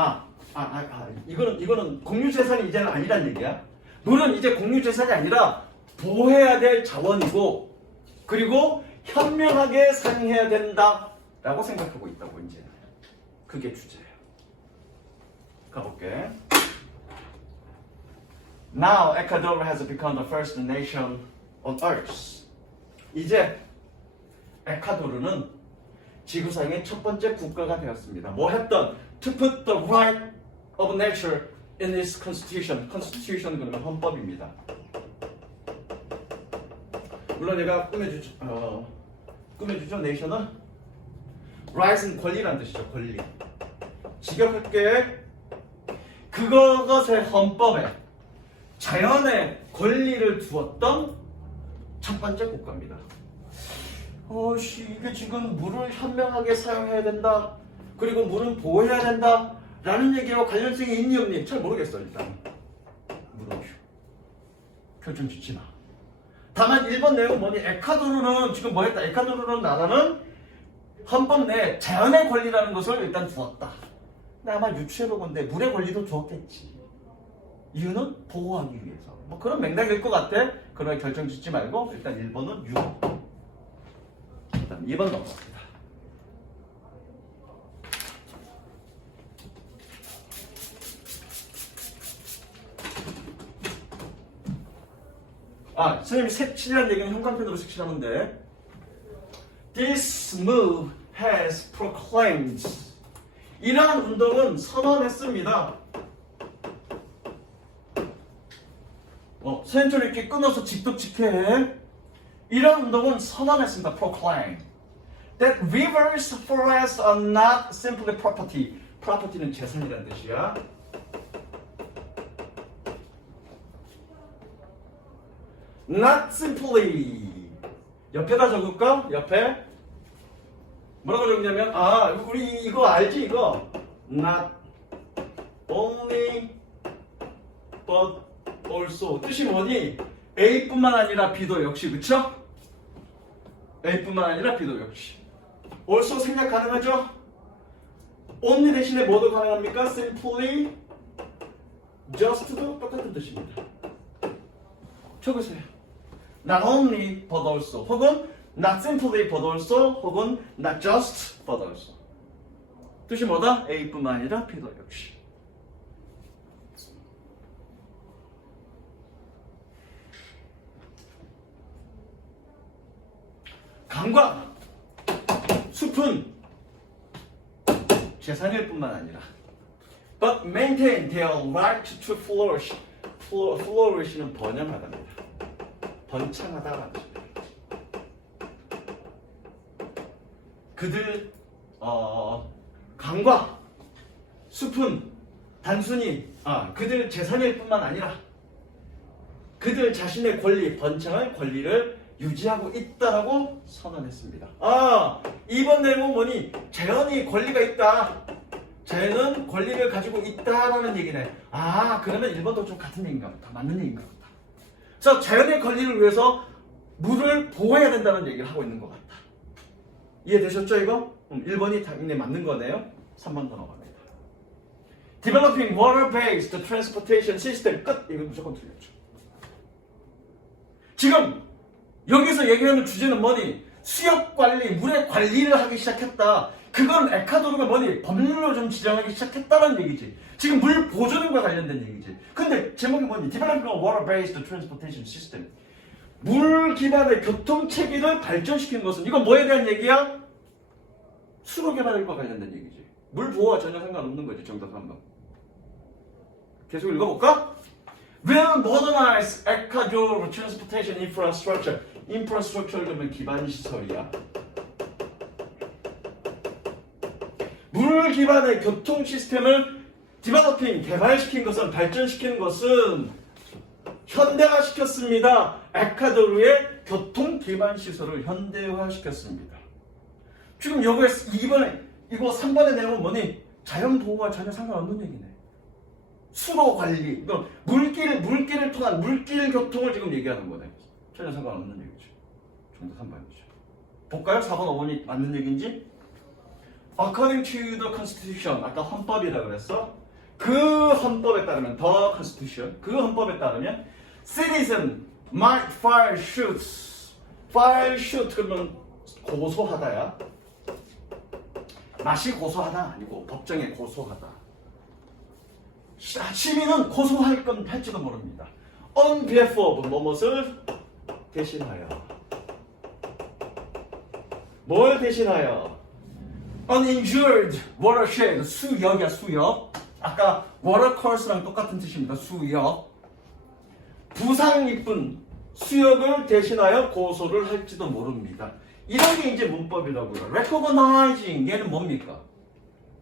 이거는 공유 재산이 이제는 아니란 얘기야. 물은 이제 공유 재산이 아니라 보호해야 될 자원이고, 그리고 현명하게 사용해야 된다라고 생각하고 있다고 이제는. 그게 주제예요. 가볼게. Now Ecuador has become the first nation on Earth. 이제 에콰도르는 지구상의 첫 번째 국가가 되었습니다. 뭐 했던? To put the right of nature in its constitution. constitution 그러면 헌법입니다. 물론 얘가 꾸며주죠. 네이션은 right은 권리란 뜻이죠. 권리. 직역할게. 그것의 헌법에 자연의 권리를 두었던 첫 번째 국가입니다. 이게 지금 물을 현명하게 사용해야 된다. 그리고 물은 보호해야 된다. 라는 얘기와 관련성이 있니 없니? 잘 모르겠어 일단. 물어줘. 결정 짓지 마. 다만 1번 내용은 뭐니? 에콰도르는 지금 뭐 했다? 에콰도르는 나라는 헌법 내에 자연의 권리라는 것을 일단 두었다. 근데 아마 유추해본 건데 물의 권리도 주었겠지. 이유는 보호하기 위해서. 뭐 그런 맥락일 것 같아. 그러나 결정 짓지 말고 일단 1번은 6. 일단 2번 넘어갑니다. 선생님이 색칠이라는 얘기는 형광펜으로 색칠하는데 This move has proclaimed 이러한 운동은 선언했습니다. 선생님처럼 이렇게 끊어서 직독직해. 이러한 운동은 선언했습니다. proclaim that rivers, forests are not simply property. property는 재산이라는 뜻이야. Not simply. 옆에다 적을까? 옆에 뭐라고 적냐면 우리 이거 알지 이거? Not only but also 뜻이 뭐니? A뿐만 아니라 B도 역시 그쵸? A뿐만 아니라 B도 역시. also 생략 가능하죠? only 대신에 뭐도 가능합니까? simply, just도 똑같은 뜻입니다. 적으세요. Not only but also 혹은 not simply but also 혹은 not just but also 뜻이 뭐다? A뿐만 아니라 B도 역시. 강과 숲은 재산일 뿐만 아니라 but maintain their right to flourish. flourish는 번영하답니다. 번창하다라는 뜻입니다. 그들 강과 숲은 단순히 그들 재산일 뿐만 아니라 그들 자신의 권리, 번창할 권리를 유지하고 있다라고 선언했습니다. 이번 내용은 뭐니? 자연이 권리가 있다. 자연은 권리를 가지고 있다라는 얘기네. 그러면 1번도 좀 같은 얘기인가 보다. 맞는 얘기인가 보다. 그래서 자연의 권리를 위해서 물을 보호해야 된다는 얘기를 하고 있는 것 같다. 이해되셨죠 이거? 1번이 당연히 맞는 거네요. 3번 더 넘어갑니다. Developing water-based transportation system 끝. 이거 무조건 틀렸죠. 지금 여기서 얘기하는 주제는 뭐니? 수역 관리, 물의 관리를 하기 시작했다. 그건 에콰도르가 뭐니? 법률로 좀 지정하기 시작했다는 얘기지. 지금 물 보존과 관련된 얘기지. 근데 제목이 뭐니? Developing a water-based transportation system. 물 기반의 교통 체계를 발전시키는 것은 이건 뭐에 대한 얘기야? 수로 개발과 관련된 얘기지. 물 부어와 전혀 상관없는 거지. 정답 3번. 계속 읽어볼까? Will modernize Ecuador transportation infrastructure. infrastructure 그러면 기반 시설이야. 물 기반의 교통 시스템을 디벨로핑 개발시킨 것은 발전시킨 것은 현대화시켰습니다. 에콰도르의 교통 기반 시설을 현대화시켰습니다. 지금 여기에 2번에 이거 3번의 내용은 뭐니? 자연 보호와 전혀 상관없는 얘기네. 수로 관리, 물길을 통한 물길 교통을 지금 얘기하는 거네. 전혀 상관없는 얘기죠. 정답 3번이죠. 볼까요? 4번, 5번이 맞는 얘기인지? According to the Constitution, 아까 헌법이라고 그랬어. 그 헌법에 따르면, the Constitution, 그 헌법에 따르면 citizen might file suits. file suit 그러면 고소하다야. 맛이 고소하다 아니고 법정에 고소하다. 시민은 고소할 건 할지도 모릅니다. On behalf of 뭐뭇을 대신하여. 뭘 대신하여? Uninjured watershed, 수역이야 수역. 아까 watercourse랑 똑같은 뜻입니다. 수역. 부상 입은 수역을 대신하여 고소를 할지도 모릅니다. 이런 게 이제 문법이라고요. recognizing 얘는 뭡니까?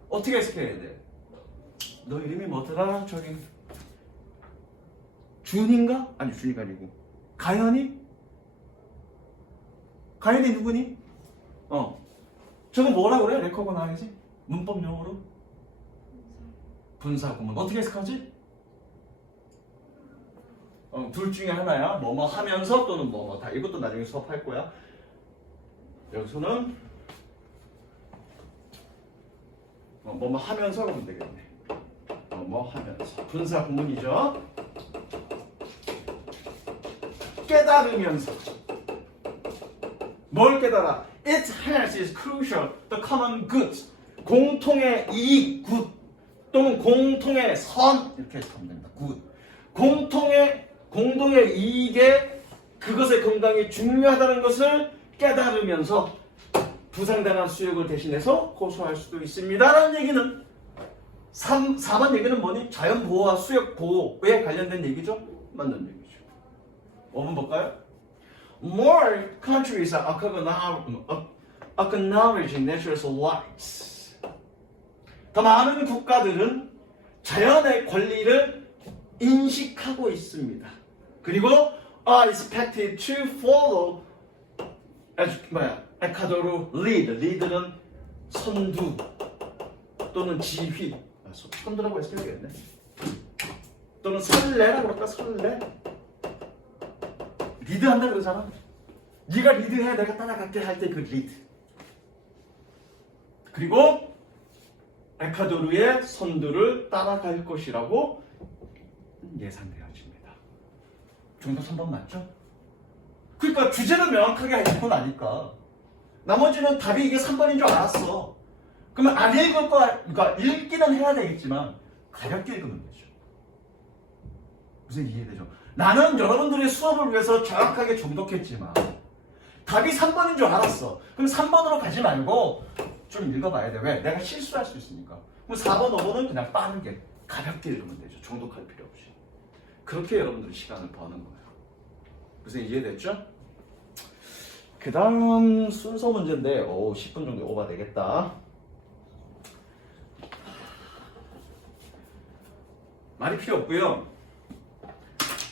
어떻게 해석해야 돼? 너 이름이 뭐더라? 저기 준인가? 아니 준이가 아니고 가연이? 가연이 누구니? 저거 뭐라 그래? recognizing? 문법 용어로? 분사구문. 어떻게 해석하지? 둘 중에 하나야. 뭐뭐 하면서 또는 뭐뭐 다. 이것도 나중에 수업할 거야. 여기서는 뭐뭐 하면서 하면 되겠네. 뭐 하면서. 분사 구문이죠. 깨달으면서. 뭘 깨달아? It has is crucial the common good. 공통의 이익, good 또는 공통의 선 이렇게 해석하면 됩니다. good. 공동의 이익에 그것의 건강이 중요하다는 것을 깨달으면서 부상당한 수역을 대신해서 고소할 수도 있습니다. 라는 얘기는 4번 얘기는 뭐니? 자연보호와 수역보호에 관련된 얘기죠? 맞는 얘기죠. 5번 볼까요? More countries are acknowledging natural rights. 더 많은 국가들은 자연의 권리를 인식하고 있습니다. 그리고 are expected to follow 에콰도르 lead. lead는 선두 또는 지휘. 선두라고 해서 되겠네. 또는 선례라고 할까? 선례. 리드한다 그러잖아. 네가 리드해 내가 따라갈게 할 때 그 리드. 그리고 에콰도르의 선두를 따라갈 것이라고 예상되어집니다. 정답 3번 맞죠? 그러니까 주제를 명확하게 해놓고 나니까 나머지는 답이 이게 3번인 줄 알았어. 그러면 안 읽을 거, 그러니까 읽기는 해야 되겠지만 가볍게 읽으면 되죠. 무슨 이해되죠? 나는 여러분들의 수업을 위해서 정확하게 정독했지만 답이 3번인 줄 알았어. 그럼 3번으로 가지 말고 좀 읽어봐야 돼. 왜? 내가 실수할 수 있으니까. 그럼 4번, 5번은 그냥 빠르게 가볍게 읽으면 되죠. 정독할 필요 없이. 그렇게 여러분들이 시간을 버는 거예요. 무슨 이해됐죠? 그 다음 순서 문제인데 10분 정도 오버 되겠다. 말이 필요 없고요.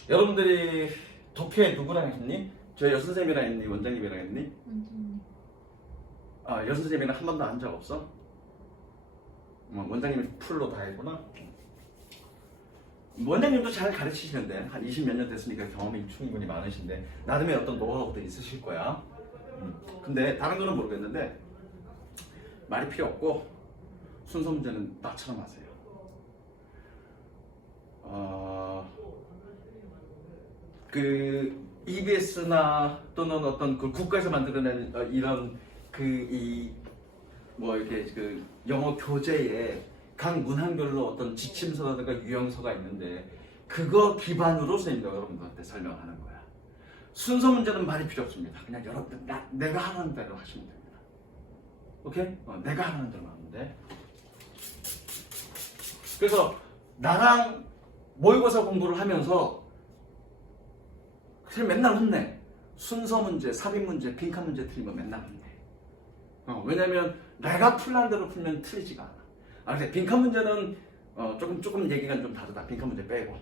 여러분들이 독해 누구랑 했니? 저 여선생님이랑 했니? 원장님이랑 했니? 원장님. 아, 여선생님이랑 한 번도 한 적 없어? 원장님이 풀로 다 했구나. 원장님도 잘 가르치시는데 한 20몇 년 됐으니까 경험이 충분히 많으신데 나름의 어떤 노하우도 있으실 거야. 근데 다른 거는 모르겠는데 말이 필요 없고 순서 문제는 나처럼 하세요. 그 EBS나 또는 어떤 그 국가에서 만들어낸 이런 이렇게 그 영어 교재에 각 문항별로 어떤 지침서라든가 유형서가 있는데 그거 기반으로 선생님이 여러분들한테 설명하는 거야. 순서 문제는 말이 필요 없습니다. 그냥 여러분들 내가 하라는 대로 하시면 됩니다. 오케이? 내가 하라는 대로 하면 돼. 그래서 나랑 모의고사 공부를 하면서 그냥 맨날 혼내. 순서 문제, 삽입 문제, 빈칸 문제 틀리면 맨날 혼내. 왜냐면 내가 풀란 대로 풀면 틀리지가 않아. 근데 빈칸 문제는 조금 얘기가 좀 다르다. 빈칸 문제 빼고.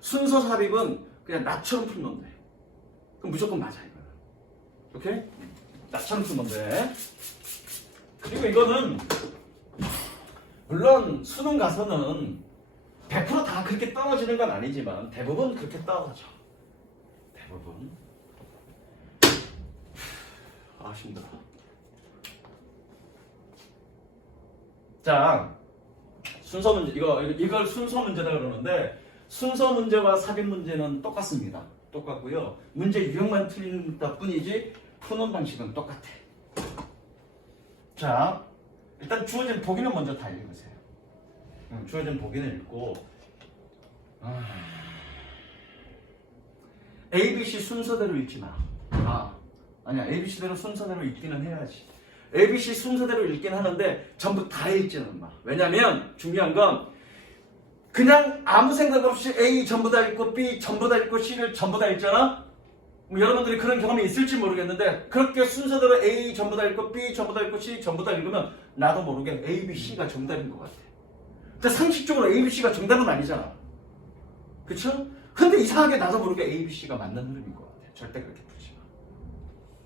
순서 삽입은 그냥 나처럼 풀면 돼. 그럼 무조건 맞아 이거는. 오케이? 나처럼 풀면 돼. 그리고 이거는 물론 수능 가서는 100% 다 그렇게 떨어지는 건 아니지만 대부분 그렇게 떨어져. 대부분. 힘들어. 자, 순서 문제 이걸 순서 문제라 그러는데 순서 문제와 삽입 문제는 똑같습니다. 똑같고요. 문제 유형만 틀린다 뿐이지 푸는 방식은 똑같아. 자, 일단 주어진 보기는 먼저 다 읽으세요. 주어진 보기는 읽고 A, B, C 순서대로 읽지 마. 아니야. ABC대로 순서대로 읽기는 해야지. ABC 순서대로 읽긴 하는데 전부 다 읽지는 마. 왜냐면 중요한 건 그냥 아무 생각 없이 A 전부 다 읽고 B 전부 다 읽고 C를 전부 다 읽잖아? 여러분들이 그런 경험이 있을지 모르겠는데 그렇게 순서대로 A 전부 다 읽고 B 전부 다 읽고 C 전부 다 읽으면 나도 모르게 A, B, C가 정답인 것 같아. 근데 상식적으로 A, B, C가 정답은 아니잖아. 그쵸? 근데 이상하게 나도 모르게 A, B, C가 맞는 흐름인 것 같아. 절대 그렇게 풀지 마.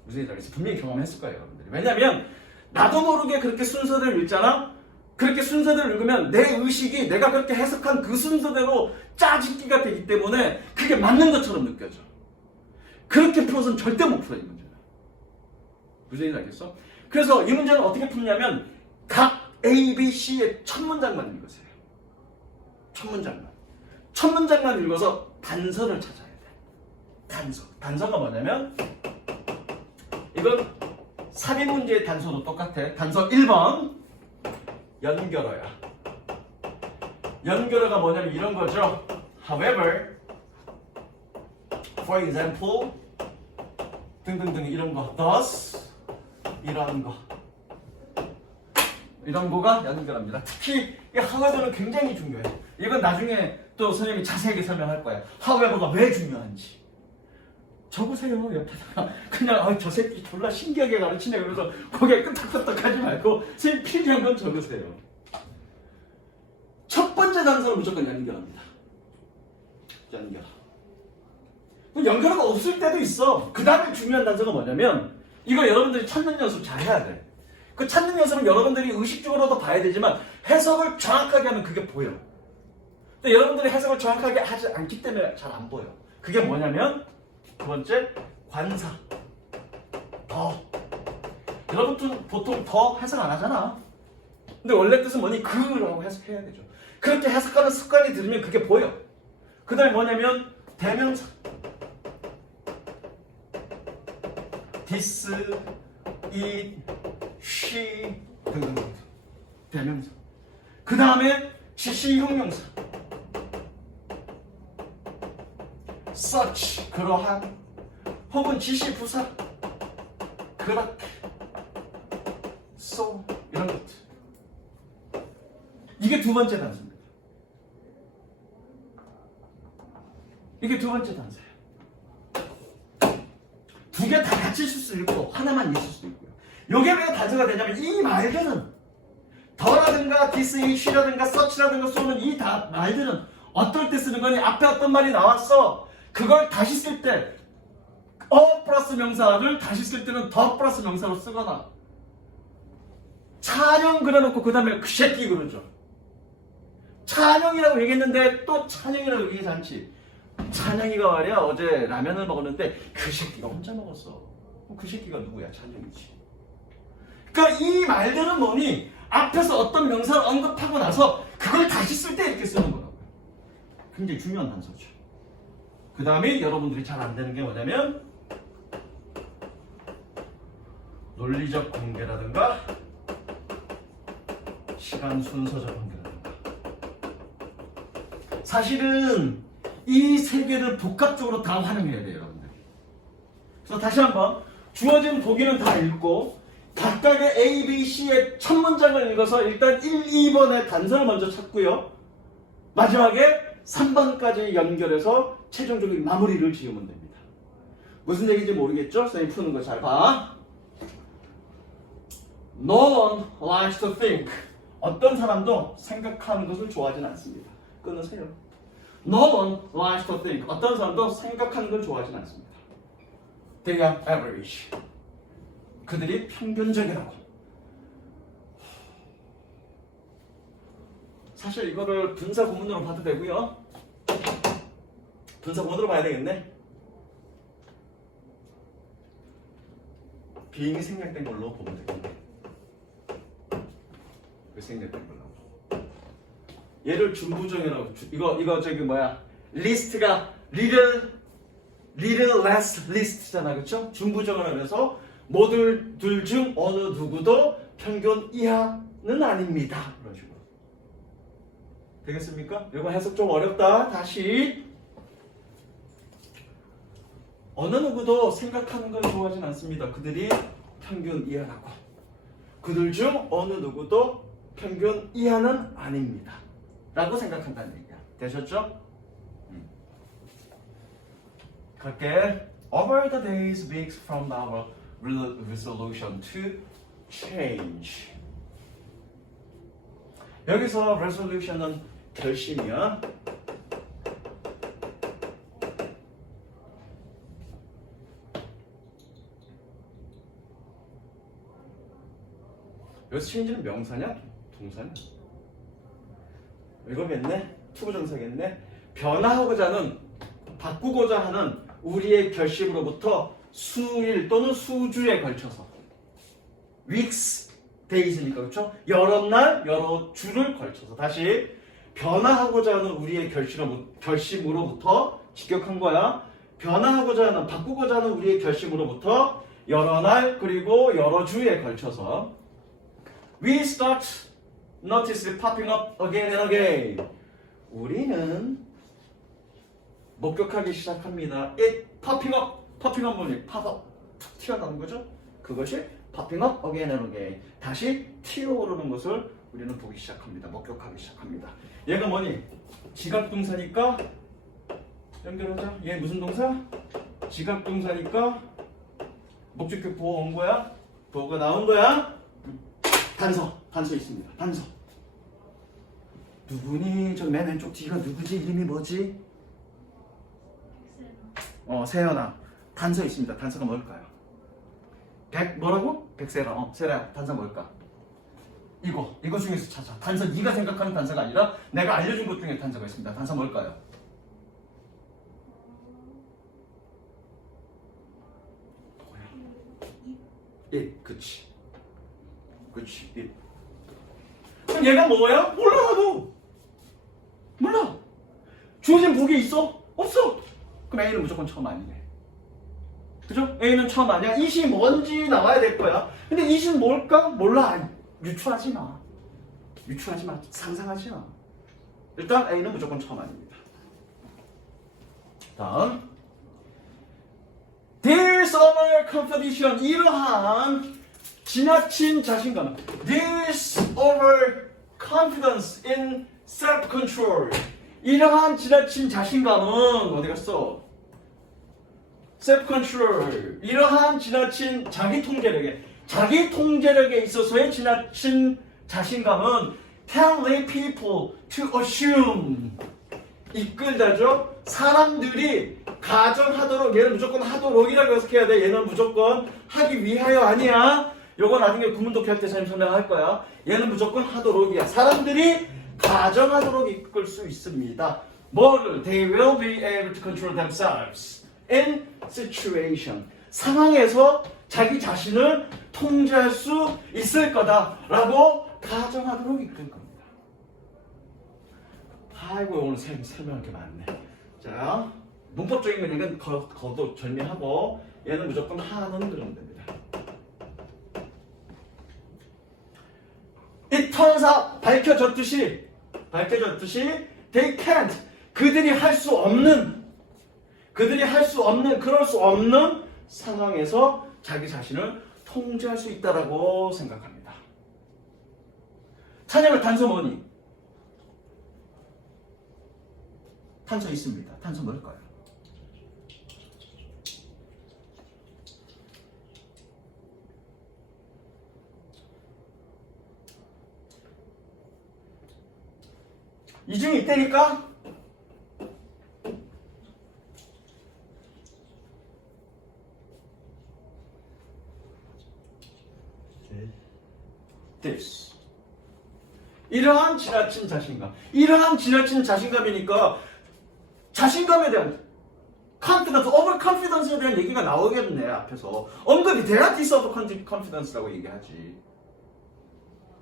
무슨 얘기인지 알겠어? 분명히 경험했을 거예요, 여러분들이. 왜냐면 나도 모르게 그렇게 순서대로 읽잖아? 그렇게 순서대로 읽으면 내 의식이 내가 그렇게 해석한 그 순서대로 짜집기가 되기 때문에 그게 맞는 것처럼 느껴져. 그렇게 풀어서는 절대 못 풀어, 이 문제는. 무슨 얘기인지 알겠어? 그래서 이 문제는 어떻게 푸냐면 각 A, B, C의 첫 문장만 읽으세요. 첫 문장만. 첫 문장만 읽어서 단서를 찾아야 돼. 단서. 단서가 뭐냐면 이건 삽입 문제의 단서도 똑같아. 단서 1번 연결어야. 연결어가 뭐냐면 이런 거죠. However, for example 등등등 이런 거 thus 이런 거 이런 거가 연결합니다. 특히 이 however는 굉장히 중요해. 이건 나중에 또 선생님이 자세하게 설명할 거야. however가 왜 중요한지. 적으세요. 옆에다가 그냥 저 새끼 졸라 신기하게 가르치네 그래서 고개 끄덕끄덕 하지 말고 선생님 필요한 건 적으세요. 첫 번째 단서는 무조건 연결합니다. 연결. 연결어가 없을 때도 있어. 그 다음에 중요한 단서가 뭐냐면 이거 여러분들이 찾는 연습 잘 해야 돼. 그 찾는 연습은 여러분들이 의식적으로도 봐야 되지만 해석을 정확하게 하면 그게 보여. 근데 여러분들이 해석을 정확하게 하지 않기 때문에 잘 안 보여. 그게 뭐냐면 두 번째, 관사. 더. 여러분 보통 더 해석 안 하잖아. 근데 원래 뜻은 뭐니? 그라고 해석해야 되죠. 그렇게 해석하는 습관이 들으면 그게 보여. 그 다음에 뭐냐면 대명사. this, it, she 등등. 대명사. 그 다음에 지시 형용사. such 그러한 혹은 지시 부사 그렇게 so 이런 것들. 이게 두 번째 단서입니다. 이게 두 번째 단서예요. 두 개 다 같이 쓸 수 있고 하나만 있을 수도 있고요. 요게 왜 단서가 되냐면 이 말들은 더라든가 this, she라든가 such라든가 so는 이 다 말들은 어떨 때 쓰는 거니? 앞에 어떤 말이 나왔어. 그걸 다시 쓸 때 플러스 명사를 다시 쓸 때는 더 플러스 명사로 쓰거나 찬영 그려놓고 그 다음에 그 새끼 그러죠. 찬영이라고 얘기했는데 또 찬영이라고 얘기하지 않지. 찬영이가 말이야 어제 라면을 먹었는데 그 새끼가 혼자 먹었어. 그 새끼가 누구야? 찬영이지. 그러니까 이 말들은 뭐니? 앞에서 어떤 명사를 언급하고 나서 그걸 다시 쓸 때 이렇게 쓰는 거라고요. 굉장히 중요한 단서죠. 그 다음에 여러분들이 잘 안 되는 게 뭐냐면 논리적 관계라든가 시간 순서적 관계라든가. 사실은 이 세 개를 복합적으로 다 활용해야 돼요, 여러분들. 그래서 다시 한번 주어진 보기는 다 읽고 각각의 A, B, C의 첫 문장을 읽어서 일단 1, 2번의 단서를 먼저 찾고요. 마지막에 3번까지 연결해서 최종적인 마무리를 지으면 됩니다. 무슨 얘기인지 모르겠죠? 선생님 푸는 거 잘 봐. No one likes to think. 어떤 사람도 생각하는 것을 좋아하진 않습니다. 끊으세요. No one likes to think. 어떤 사람도 생각하는 걸 좋아하진 않습니다. They are average. 그들이 평균적이라고. 사실 이거를 분사 구문으로 봐도 되고요. 분사 구문으로 봐야 되겠네. being이 생략된 걸로 보면 되겠네. 왜 생략된 걸로? 얘를 준부정이라고. 이거 저기 뭐야? 리스트가 little less list잖아, 그렇죠? 준부정을 하면서 모두들 중 어느 누구도 평균 이하는 아닙니다. 그런 식으로. 되겠습니까? 이거 해석 좀 어렵다. 다시. 어느 누구도 생각하는 걸 좋아하진 않습니다. 그들이 평균 이하라고. 그들 중 어느 누구도 평균 이하는 아닙니다. 라고 생각한다는 얘기야. 되셨죠? 갈게. Over the days, weeks from our resolution to change. 여기서 resolution은 결심이야. 여기서 change는 명사냐? 동사냐? 이거겠네? 투부정사겠네? 변화하고자 하는, 바꾸고자 하는 우리의 결심으로부터 수일 또는 수주에 걸쳐서 weeks, days니까 그렇죠? 여러 날, 여러 주를 걸쳐서 다시 변화하고자 하는 우리의 결심으로부터 직역한 거야. 변화하고자 하는, 바꾸고자 하는 우리의 결심으로부터 여러 날 그리고 여러 주에 걸쳐서 we start notice it popping up again and again. 우리는 목격하기 시작합니다. It popping up 뭐니? pop up, 툭 튀어나오는 거죠? 그것이 popping up again and again. 다시 튀어오르는 것을 우리는 보기 시작합니다. 목격하기 시작합니다. 얘가 뭐니? 지각동사니까 연결하자. 얘 무슨 동사? 지각동사니까 목적격 보어 온 거야? 보어가 나온 거야? 단서 있습니다. 단서. 누구니? 저 맨 왼쪽 뒤가 누구지? 이름이 뭐지? 세연아. 단서 있습니다. 단서가 뭘까요? 뭐라고? 백세라. 세라야. 단서 뭘까? 이거 중에서 찾아. 단서 네가 생각하는 단서가 아니라 내가 알려준 것 중에 단서가 있습니다. 단서 뭘까요? 그치. 그럼 얘가 뭐야? 몰라 나도. 몰라. 주어진 보기 있어? 없어. 그럼 A는 무조건 처음 아니네. 그죠? A는 처음 아니야. it이 뭔지 나와야 될 거야. 근데 it은 뭘까? 몰라. 유추하지 마. 상상하지 마. 일단 A는 무조건 처음 아닙니다. 다음. This overconfidence. 이러한 지나친 자신감. This overconfidence in self-control. 이러한 지나친 자신감은 어디 갔어? self-control. 이러한 지나친 자기 통제력에 있어서의 지나친 자신감은 can lead people to assume. 이끌다죠. 사람들이 가정하도록, 얘는 무조건 하도록이라고 해석해야 돼. 얘는 무조건 하기 위하여 아니야. 요거 나중에 구문독해 할 때 설명할 거야. 얘는 무조건 하도록이야. 사람들이 가정하도록 이끌 수 있습니다. 뭐를? They will be able to control themselves in situation. 상황에서 자기 자신을 통제할 수 있을 거다라고 가정하도록 이끌 겁니다. 아이고 오늘 설명할 게 많네. 자, 문법적인 거는 거도 절미하고 얘는 무조건 하는 그러면 됩니다. It turns out, 밝혀졌듯이 they can't, 그들이 할 수 없는 그럴 수 없는 상황에서 자기 자신을 통제할 수 있다라고 생각합니다. 찬양의 단서 뭐니? 탄소 있습니다. 탄소 넣을 거예요. 이 중에 있다니까? this. 이러한 지나친 자신감. 이러한 지나친 자신감이니까 자신감에 대한 confidence, over confidence에 대한 얘기가 나오겠네, 앞에서. 언급이 돼야 disover confidence라고 얘기하지.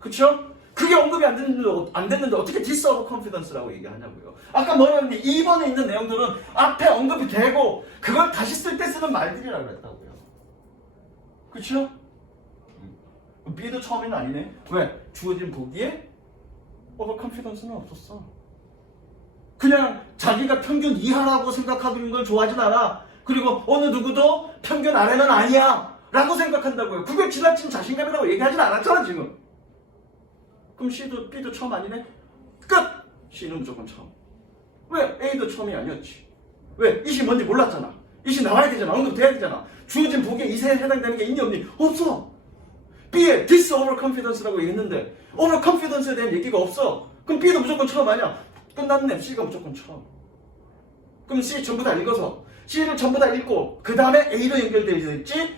그쵸? 그게 언급이 안 됐는데 어떻게 disover confidence라고 얘기하냐고요. 아까 뭐냐면 2번에 있는 내용들은 앞에 언급이 되고 그걸 다시 쓸 때 쓰는 말들이라고 그랬다고요. 그쵸? B도 처음에는 아니네. 왜? 주어진 보기에 overconfidence는 없었어. 그냥 자기가 평균 이하라고 생각하는 걸 좋아하진 않아. 그리고 어느 누구도 평균 아래는 아니야 라고 생각한다고요. 그게 지나친 자신감이라고 얘기하진 않았잖아 지금. 그럼 C도 B도 처음 아니네? 끝! C는 무조건 처음. 왜? A도 처음이 아니었지. 왜? 이시 뭔지 몰랐잖아. 이시 나와야 되잖아. 언급돼야 되잖아. 주어진 보기에 이세에 해당되는 게 있니 없니? 없어. B에 this overconfidence라고 얘기했는데 overconfidence에 대한 얘기가 없어. 그럼 B도 무조건 처음 아니야. 끝났네. C가 무조건 처음. 그럼 C 전부 다 읽어서 C를 전부 다 읽고 그 다음에 A로 연결돼야 될지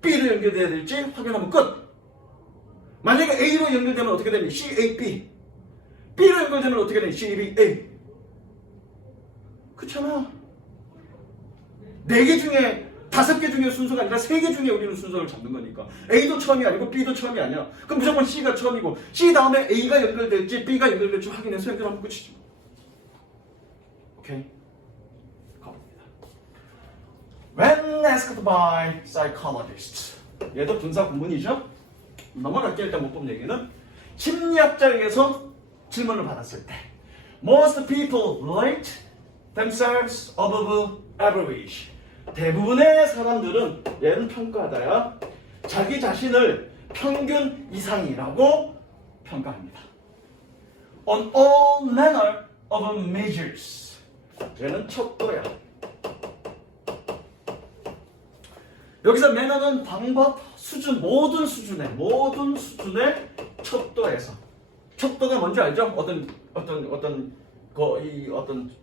B로 연결돼야 될지 확인하면 끝. 만약에 A로 연결되면 어떻게 되니? CAB. B로 연결되면 어떻게 되니? CABA. 그렇잖아. 4개 중에 5개 중에 순서가 아니라 3개 중에 우리는 순서를 잡는 거니까. A도 처음이 아니고 B도 처음이 아니야. 그럼 무조건 C가 처음이고 C 다음에 A가 연결될지 B가 연결될지 확인해서 연결하면 끝이지. 오케이? 가봅니다. When asked by psychologists. 얘도 분사 구문이죠? 넘어갈게요. 일단 못 본 얘기는 심리학자에게서 질문을 받았을 때 Most people rate themselves above average. 대부분의 사람들은 얘는 평가하다야 자기 자신을 평균 이상이라고 평가합니다. On all manner of measures. 얘는 척도야. 여기서 매너는 방법, 수준, 모든 수준의 척도에서. 척도가 뭔지 알죠? 어떤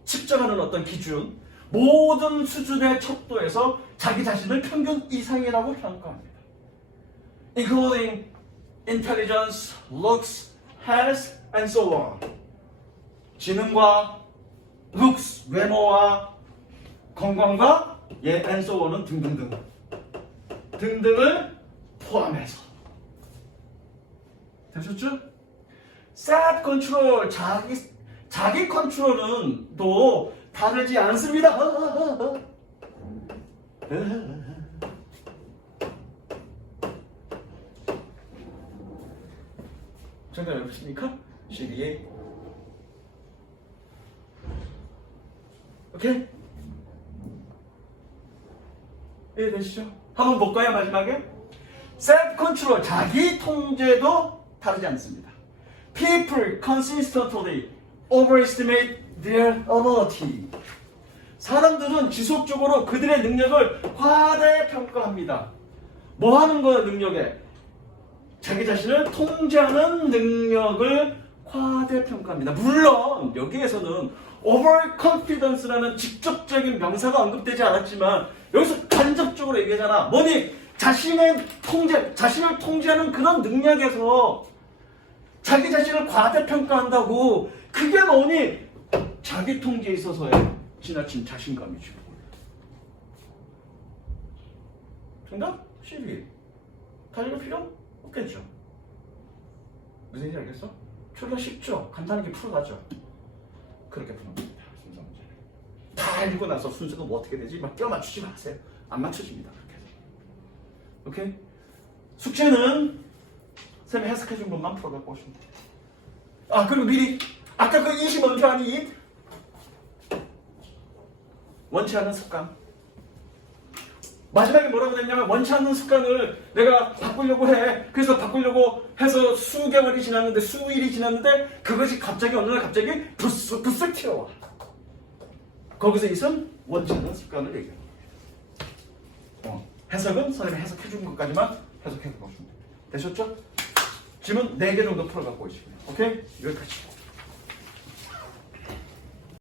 측정하는 어떤 기준, 모든 수준의 척도에서 자기 자신을 평균 이상이라고 평가합니다. Including intelligence, looks, health, and so on. 지능과 looks, 외모와 건강과 and so on은 등등을 포함해서. 되셨죠? self control, 자기 컨트롤은 또 다르지 않습니다. 정답 여보십니까? 12A. 오케이? 이해되시죠? 한번 볼까요, 마지막에? self control, 자기 통제도 다르지 않습니다. People consistently overestimate their ability. 사람들은 지속적으로 그들의 능력을 과대평가합니다. 뭐 하는 거야, 능력에? 자기 자신을 통제하는 능력을 과대평가합니다. 물론 여기에서는 overconfidence라는 직접적인 명사가 언급되지 않았지만 여기서 간접적으로 얘기하잖아. 뭐니? 자신을 통제하는 그런 능력에서 자기 자신을 과대평가한다고. 그게 뭐니? 자기 통제에 있어서의 지나친 자신감이죠. 정답? 12. 다 읽을 필요 없겠죠. 무슨 얘기인지 알겠어? 풀기가 쉽죠? 간단하게 풀어가죠. 그렇게 푸는 겁니다. 순서 문제를. 다 읽고 나서 순서가 뭐 어떻게 되지? 막 껴 맞추지 마세요. 안 맞춰집니다. 그렇게 해서. 오케이? 숙제는 쌤이 해석해준 것만 풀어갖고 오시면 돼요. 아, 그리고 미리 아까 그 20 원표 아니? 원치 않는 습관. 마지막에 뭐라고 했냐면 원치 않는 습관을 내가 바꾸려고 해. 그래서 바꾸려고 해서 수개월이 지났는데 수일이 지났는데 그것이 갑자기 어느 날 갑자기 부스럭 튀어와. 거기서 있은 원칙은 습관을 얘기하는 거예요. 해석은 선생님이 해석해 준 것까지만 해석해 보시면 됩니다. 되셨죠? 질문 4개 정도 풀어갖고 오시고요. 오케이? 여기까지.